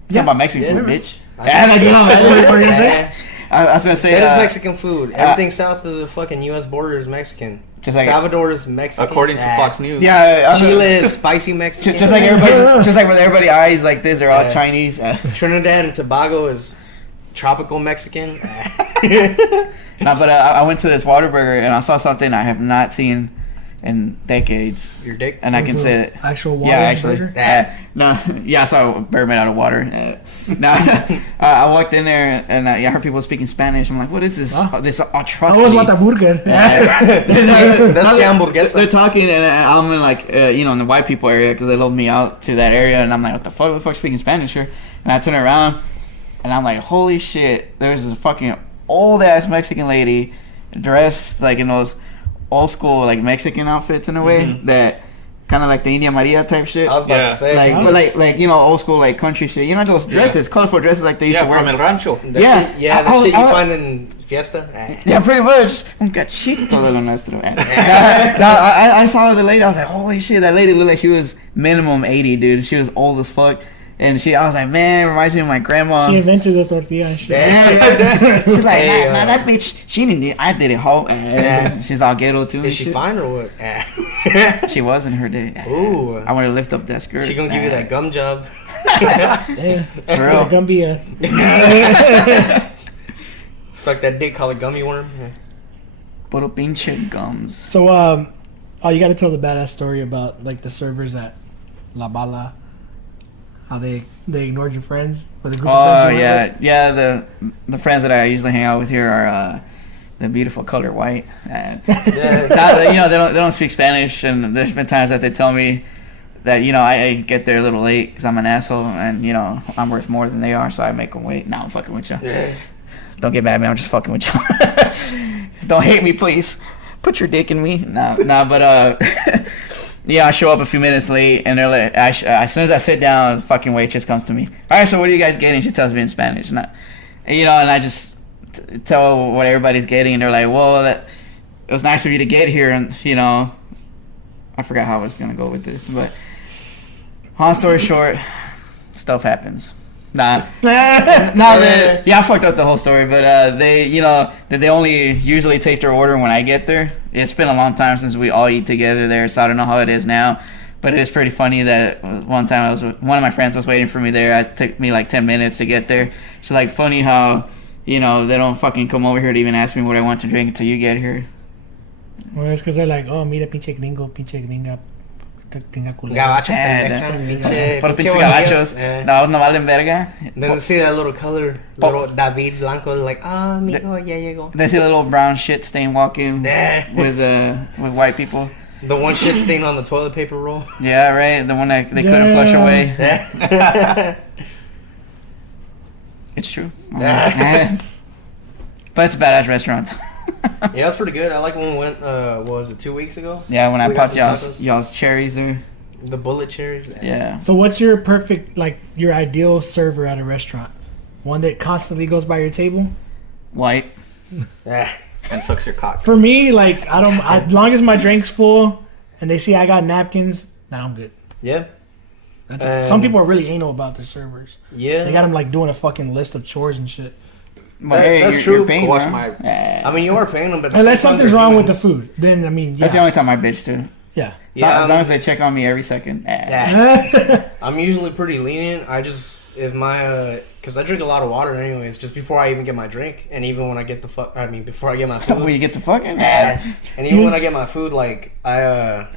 Talking about Mexican Yeah. food, bitch. I- Yeah, like, you know, What are you gonna man. say? I was gonna say That is Mexican food. uh, Everything south of the fucking U.S. border is Mexican. Just like- Salvador is Mexican. According to Fox News. Yeah, Chile is spicy Mexican. just like everybody, just like with everybody eyes like this, they're all Yeah. Chinese. Trinidad and Tobago is tropical Mexican. No, but I went to this Whataburger and I saw something I have not seen in decades, Your dick. and I can Was say it that. actual water Yeah, actually. burger? No, yeah, I saw a burger made out of water. No, I walked in there and I heard people speaking Spanish. I'm like, what is this? Huh? This I atrocity. was about burger. That's the hamburguesa. They're talking, and I'm in like, in the white people area because they load me out to that area, and I'm like, what the fuck? What the fuck speaking Spanish here? And I turn around, and I'm like, holy shit! There's this fucking old ass Mexican lady dressed like in those old school like Mexican outfits in a way that kind of like the India Maria type shit. I was about Yeah. to say. Like, but like old school like country shit. You know those dresses, colorful dresses like they used Yeah, to wear. from El Rancho. That Yeah. shit, yeah, I- that I- shit you I- find in Fiesta. Yeah, pretty much. Un cachito de lo nuestro. I saw the lady. I was like, holy shit, that lady looked like she was minimum 80, dude. She was old as fuck. And I was like, man, it reminds me of my grandma. She invented the tortilla and shit. Yeah. She's like, Hey, nah, that bitch, she didn't do it. I did it, ho. Yeah. She's all ghetto too. and Is she shit. fine or what? She was in her day. Ooh. I want to lift up that skirt. She gonna give you that gum job. Yeah. For real. Gonna be a Suck that dick, call it gummy worm. Puro pinche gums. So, you got to tell the badass story about like the servers at La Bala. How they ignored your friends with a group of Oh friends. you went yeah. The friends that I usually hang out with here are the beautiful color white. And they don't speak Spanish, and there's been times that they tell me that I get there a little late because I'm an asshole, and I'm worth more than they are, so I make them wait. Now I'm fucking with you. Yeah. Don't get mad at me. I'm just fucking with you. Don't hate me, please. Put your dick in me. No, but yeah, I show up a few minutes late, and they're like, as soon as I sit down, the fucking waitress comes to me. All right, so what are you guys getting? She tells me in Spanish, and I just tell what everybody's getting, and they're like, well, it was nice of you to get here, and I forgot how I was gonna go with this, but long story short, stuff happens. Nah, yeah, I fucked up the whole story, but they only usually take their order when I get there. It's been a long time since we all eat together there, so I don't know how it is now. But it is pretty funny that one time one of my friends was waiting for me there. It took me like 10 minutes to get there. It's like funny how they don't fucking come over here to even ask me what I want to drink until you get here. Well, it's because they're like, oh, mira, pinche gringo, pinche gringa, gringa culera. Gabacho, Yeah, pendeja, Por pinche pinches guajillos. gabachos. No valen verga. Then they see that little color, little David Blanco, like, mijo, ya llegó. They see a little brown shit stain walking Yeah. with white people. The one shit stain on the toilet paper roll. Yeah, right. The one that they couldn't flush Yeah. away. Yeah. It's true. But it's a badass restaurant. Yeah, that's pretty good. I like when we went, what was it, 2 weeks ago? Yeah, when I We got popped the y'all's tacos. y'all's cherries there. The bullet cherries. Yeah. So, what's your perfect, like, your ideal server at a restaurant? One that constantly goes by your table? White. Yeah. And sucks your cock. For me, like, as long as my drink's full and they see I got napkins, now I'm good. Yeah. That's it. Some people are really anal about their servers. Yeah. They got them, like, doing a fucking list of chores and shit. But hey, that's you're true. paying, Wash huh? my- Yeah. I mean, you are paying them, but Unless sometimes something's they're wrong with the humans. food. Then, I mean, yeah. That's the only time I bitch too. Yeah. Yeah, As long as they check on me every second. Yeah. I'm usually pretty lenient. I just, if my, because I drink a lot of water anyways, just before I even get my drink, and even when I get before I get my food. When you get to fucking. And even when I get my food, like, I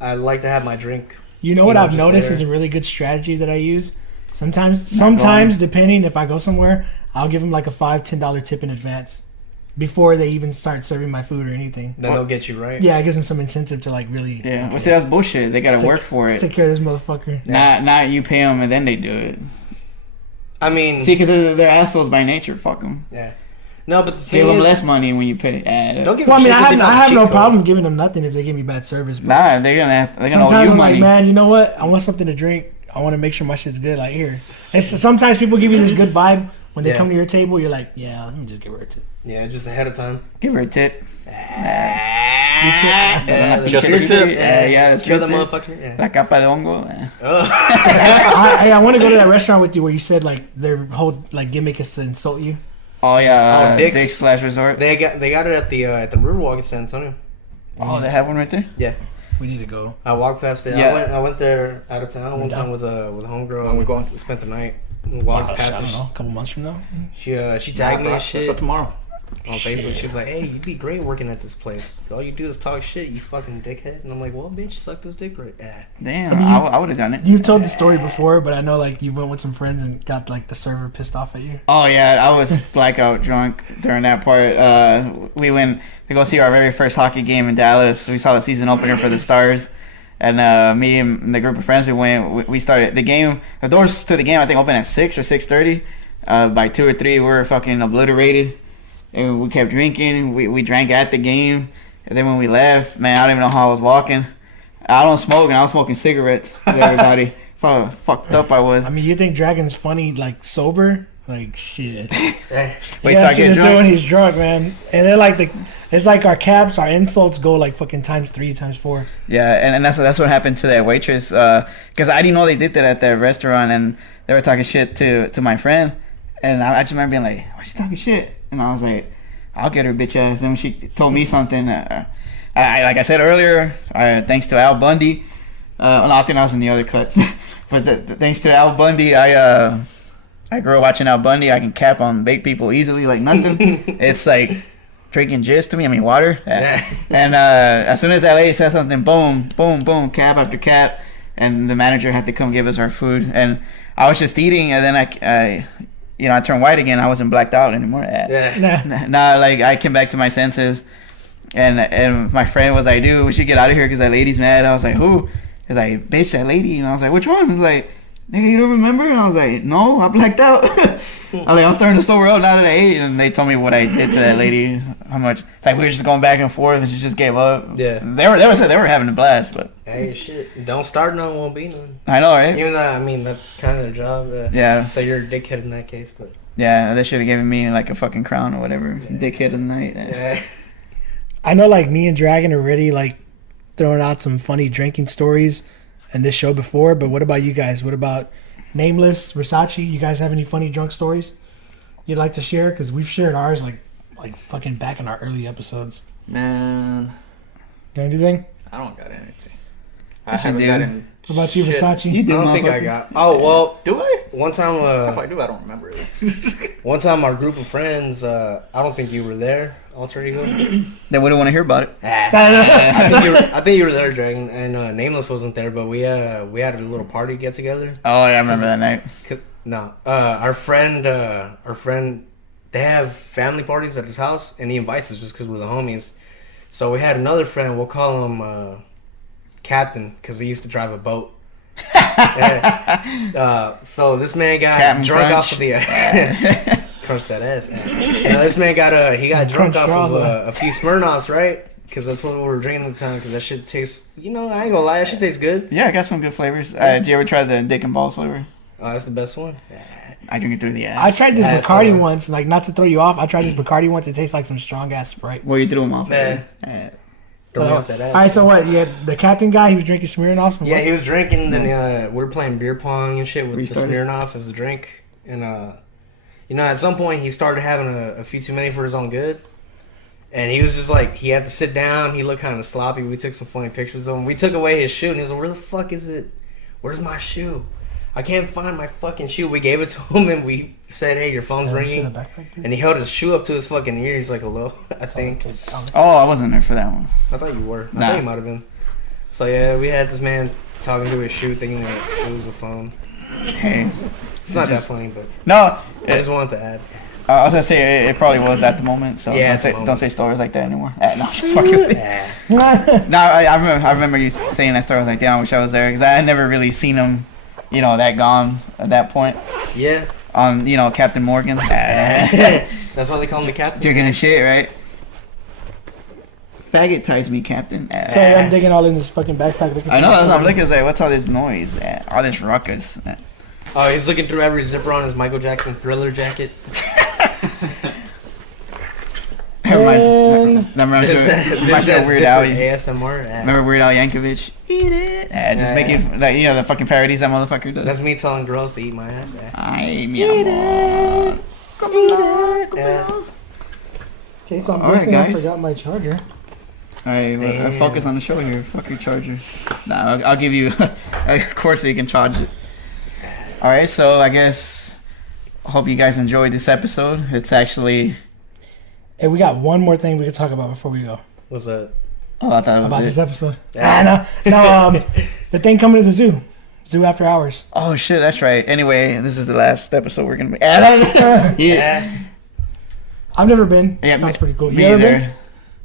like to have my drink. You know what I've just noticed there. is a really good strategy that I use? Sometimes, depending if I go somewhere, I'll give them like a $5-10 tip in advance before they even start serving my food or anything. Then they'll get you right. Yeah, it gives them some incentive to like really. Yeah, well, see, that's bullshit. They gotta work for it. Take care of this motherfucker. Not you pay them and then they do it. I mean, See, because they're assholes by nature. Fuck them. yeah. No, but the thing Give them is, less money when you pay. don't give Well, I a mean, shit I if they have fucking no cheat problem giving them nothing if they give me bad service. But Nah, they're gonna owe sometimes you I'm money. like, man, you know what? I want something to drink. I want to make sure my shit's good. Like here, and so sometimes people give you this good vibe when they Yeah. come to your table. You're like, yeah, let me just give her a tip. Yeah, just ahead of time. Give her a tip. Yeah, that's Just true. a tip. Yeah, that's Kill true. that motherfucker. Yeah. La capa de hongo. I want to go to that restaurant with you where you said like their whole like gimmick is to insult you. Oh yeah, Dick's. Dick's / Resort. They got it at the Riverwalk in San Antonio. Oh, they have one right there. Yeah, We need to go. I walked past it. Yeah. I went there out of town one time with a homegirl. When we going? We spent the night. We walked I past don't it. know, a couple months from now. She tagged me and Let's shit go tomorrow. on Facebook. She was like, "Hey, you'd be great working at this place. All you do is talk shit, you fucking dickhead." And I'm like, "Well, bitch, suck this dick right." Damn, I would have done it. You've told the story before, but I know like you went with some friends and got like the server pissed off at you. Oh yeah, I was blackout drunk during that part. We went to go see our very first hockey game in Dallas. We saw the season opener for the Stars, and me and the group of friends we went. We started the game. The doors to the game I think opened at 6 or 6:30. By 2 or 3, we were fucking obliterated, and we kept drinking. We drank at the game, and then when we left, man, I don't even know how I was walking. I don't smoke, and I was smoking cigarettes with everybody. That's how fucked up I was. I mean, you think Dragon's funny like sober? Like shit. Wait till Yeah, I get drunk. when he's drunk, man. And then like it's like our caps, our insults go like fucking times 3, times 4. Yeah, and that's what happened to that waitress. Because I didn't know they did that at that restaurant, and they were talking shit to my friend, and I just remember being like, "Why's she talking shit?" And I was like, "I'll get her bitch ass." And when she told me something, I like I said earlier, thanks to Al Bundy. No, I think I was in the other cut, but thanks to Al Bundy, I grew up watching Al Bundy. I can cap on bait people easily like nothing. It's like drinking jizz to me. I mean water. Yeah. And as soon as that lady said something, boom, boom, boom, cap after cap, and the manager had to come give us our food. And I was just eating, and then I turned white again. I wasn't blacked out anymore. Yeah. Nah, like I came back to my senses, and my friend was like, "Dude, we should get out of here because that lady's mad." I was like, "Who?" He's like, "Bitch, that lady." And I was like, "Which one?" He's like, "Nigga, you don't remember?" And I was like, "No, I blacked out." I'm starting to sober up now that I ate, and they told me what I did to that lady. How much? Like we were just going back and forth, and she just gave up. Yeah. They were having a blast, but Hey, shit. Don't start none, won't be none. I know, right? Even though, I mean, that's kind of their job. Yeah. So you're a dickhead in that case, but. Yeah, they should have given me like a fucking crown or whatever. Dickhead of the night. Yeah. I know like me and Dragon are already like throwing out some funny drinking stories in this show before, but what about you guys? What about Nameless, Versace? You guys have any funny drunk stories you'd like to share? Because we've shared ours like fucking back in our early episodes. Man, Got anything? I don't got anything. I Yes, you haven't do. got any. What about you, shit. Versace? You I do, don't think I got. Oh, well, Do I? one time, If I do, I don't remember it. one time our group of friends, I don't think you were there, Alter Ego. They wouldn't want to hear about it. I think you were there, Dragon, and Nameless wasn't there, but we had a little party get together. Oh yeah, I remember that night. No, our friend, they have family parties at his house, and he invites us just because we're the homies. So we had another friend. We'll call him Captain because he used to drive a boat. Yeah. So this man got Captain drunk Crunch. off of the crunch that ass. This man got drunk Crunch off of straws, a few Smirnoffs, right? Because that's what we were drinking at the time. Because that shit tastes, I ain't gonna lie, that shit tastes good. Yeah, I got some good flavors. Did you ever try the Dick and Balls flavor? Oh, that's the best one. I drink it through the ass. I tried this Yeah, Bacardi so- once, like not to throw you off. I tried this Bacardi once. It tastes like some strong ass Sprite. Well, you threw them off. Man. Yeah. Throw me off that ass. All right, so what? Yeah, the captain guy, he was drinking Smirnoff. Yeah, he was drinking. Then we were playing beer pong and shit with the Restarted. Smirnoff as a drink. And at some point he started having a few too many for his own good. And he was just like, he had to sit down. He looked kind of sloppy. We took some funny pictures of him. We took away his shoe, and he was like, "Where the fuck is it? Where's my shoe? I can't find my fucking shoe." We gave it to him, and we said, "Hey, your phone's See ringing." the backpack, dude? And he held his shoe up to his fucking ear. He's like, "Hello," I think. Oh, I wasn't there for that one. I thought you were. I Nah. thought you might have been. So yeah, we had this man talking to his shoe, thinking that it was a phone. Hey. It's not that funny, but No, I just wanted to add. I was gonna say it probably was at the moment. So Yeah, don't say stories like that anymore. No, just fucking with you. No, I remember you saying that story. I was like, damn, I wish I was there because I had never really seen him, that gone at that point. Yeah. On Captain Morgan. That's why they call me Captain. Drinking and shit, right? Faggot ties me, Captain. Sorry, I'm digging all in this fucking backpack. I know, that's what I'm looking. Like, what's all this noise? All this ruckus. Oh, he's looking through every zipper on his Michael Jackson Thriller jacket. Remember Weird Al. ASMR. Remember Weird Al Yankovic? Eat it. Just making the fucking parodies that motherfucker does. That's me telling girls to eat my ass. Ay, mi amor. Come on. Okay, so I'm All right, guessing I guys. forgot my charger. Alright, focus on the show here. Fuck your charger. Nah, I'll give you a cord so you can charge it. Alright, so I guess I hope you guys enjoyed this episode. It's actually... Hey, we got one more thing we can talk about before we go. What's that? Oh, I thought it was About it. this episode. No, the thing coming to the zoo. Zoo After Hours. Oh shit, that's right. Anyway, this is the last episode we're gonna be. Yeah. I've never been. Yeah, Sounds pretty cool. Me You ever either. been?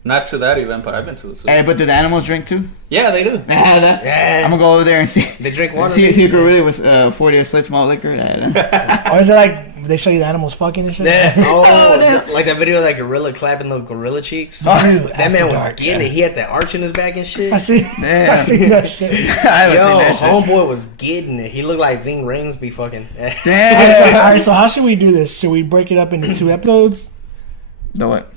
Not to that event, but I've been to the zoo. Hey, but did the animals drink too? Yeah, they do. Yeah. I'm gonna go over there and see. They drink water. See a gorilla with 40 or slits malt liquor. Or is it like they show you the animals fucking and shit? Yeah. Oh, like that video of that gorilla clapping the gorilla cheeks. Zoo That man After was Dark, getting it. He had that arch in his back and shit. I see. Damn. I see that shit. I haven't Yo, seen that shit. homeboy was getting it. He looked like Ving Rhames be fucking. Damn. Alright, so how should we do this? Should we break it up into 2 episodes? The what?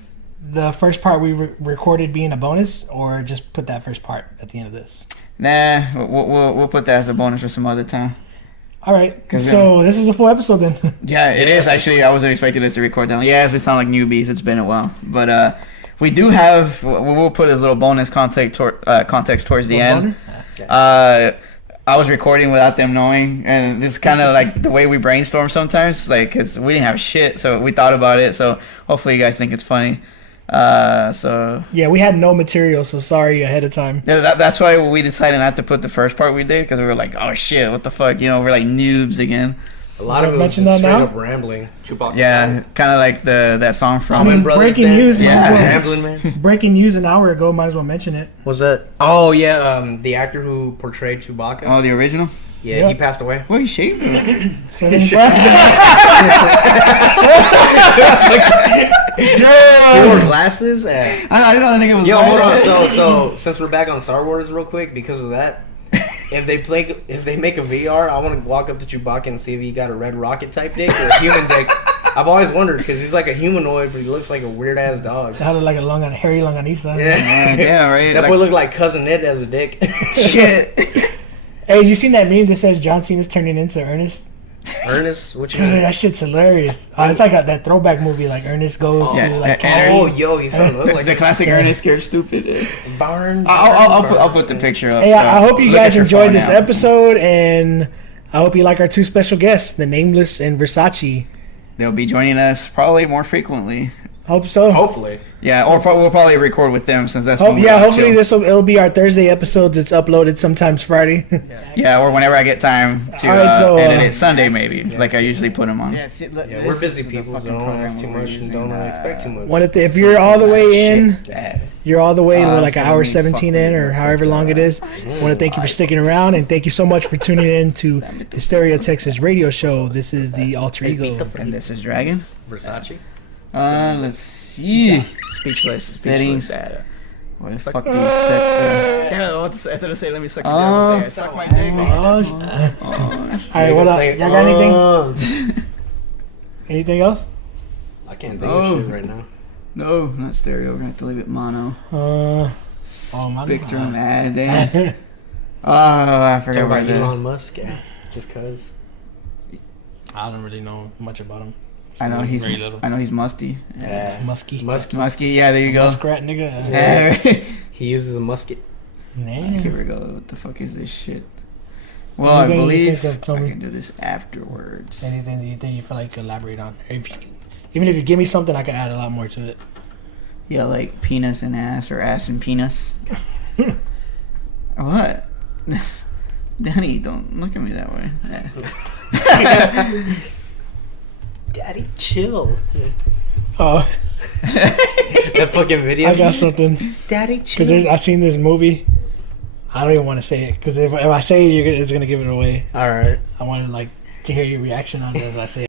The first part we recorded being a bonus, or just put that first part at the end of this? Nah, we'll put that as a bonus for some other time. All right. 'Cause So this is a full episode then. Yeah, it is actually. I wasn't expecting us to record that. Yeah, we sound like newbies. It's been a while, but we do have. We'll put as little bonus context towards the end. I was recording without them knowing, and this is kind of like the way we brainstorm sometimes, like because we didn't have shit, so we thought about it. So hopefully you guys think it's funny. So Yeah, we had no material, so sorry ahead of time. yeah, that's why we decided not to put the first part we did because we were like, oh shit, what the fuck, we're like noobs again. A lot of it was Mention just that straight now? up rambling. Chewbacca. Yeah, kind of like that song from. Allman Brothers breaking band. news, Yeah. might as well- Rambling man. breaking news an hour ago. Might as well mention it. Was that? Oh yeah, the actor who portrayed Chewbacca. Oh, the original. Yeah, Yeah. he passed away. What are you shaving? 75. He wore glasses. And, I know the nigga was. yo, hold on. blind. So since we're back on Star Wars, real quick, because of that, if they make a VR, I want to walk up to Chewbacca and see if he got a red rocket type dick or a human dick. I've always wondered because he's like a humanoid, but he looks like a weird ass dog. Had like a hairy longanisa. Yeah, Yeah, right. that like, boy looked like Cousin Ned as a dick. shit. Hey, you seen that meme that says John Cena's turning into Ernest? Ernest, what you Dude, mean? that shit's hilarious. It's like that throwback movie, like Ernest goes Yeah, to like and Oh, yo, he's starting to look like the classic Ernest Scared Stupid. Barn. I'll put the picture up. Hey, I hope you Look guys at your enjoyed phone this now. episode, and I hope you like our 2 special guests, the Nameless and Versace. They'll be joining us probably more frequently. Hope so. Hopefully. Yeah, or we'll probably record with them since that's when we're Yeah, gonna hopefully chill. it'll be our Thursday episodes. It's uploaded sometimes Friday. Yeah, or whenever I get time to All right, so, edit it. Sunday maybe, like I usually put them on. Yeah, we're busy people, so don't ask too much and don't expect too much. If you're all the way in, Shit. you're all the way to like an hour 17 17 in or however long it is. I want to thank you for sticking around, and thank you so much for tuning in to Hysteria Texas Radio Show. This is the Alter Ego. And this is Dragon. Versace? Let's see. Speechless. Settings. What the fuck do you set? Yeah, instead of say let me suck your dick, I'm gonna say suck my dick. Alright, what up? Y'all got anything? Anything else? I can't think of shit right now. No, not stereo. We're gonna have to leave it mono. My Spectrum. Damn. Oh, I forgot Talk about about that. Elon Musk, just cause. I don't really know much about him. I know he's Very little. musty. Yeah. Musky. Musky. Yeah, there you go. Muskrat nigga. Yeah. He uses a musket. Here we go. What the fuck is this shit? Well, I Anything you believe think of, I Tommy? can do this afterwards. Anything that you think you feel like you could elaborate on? Even if you give me something, I could add a lot more to it. Yeah, like penis and ass or ass and penis. What? Danny, don't look at me that way. Daddy, chill. Oh, That fucking video. I got something. Daddy, chill. Because I seen this movie. I don't even want to say it because if I say it, it's gonna give it away. All right. I want to like to hear your reaction on it as I say it.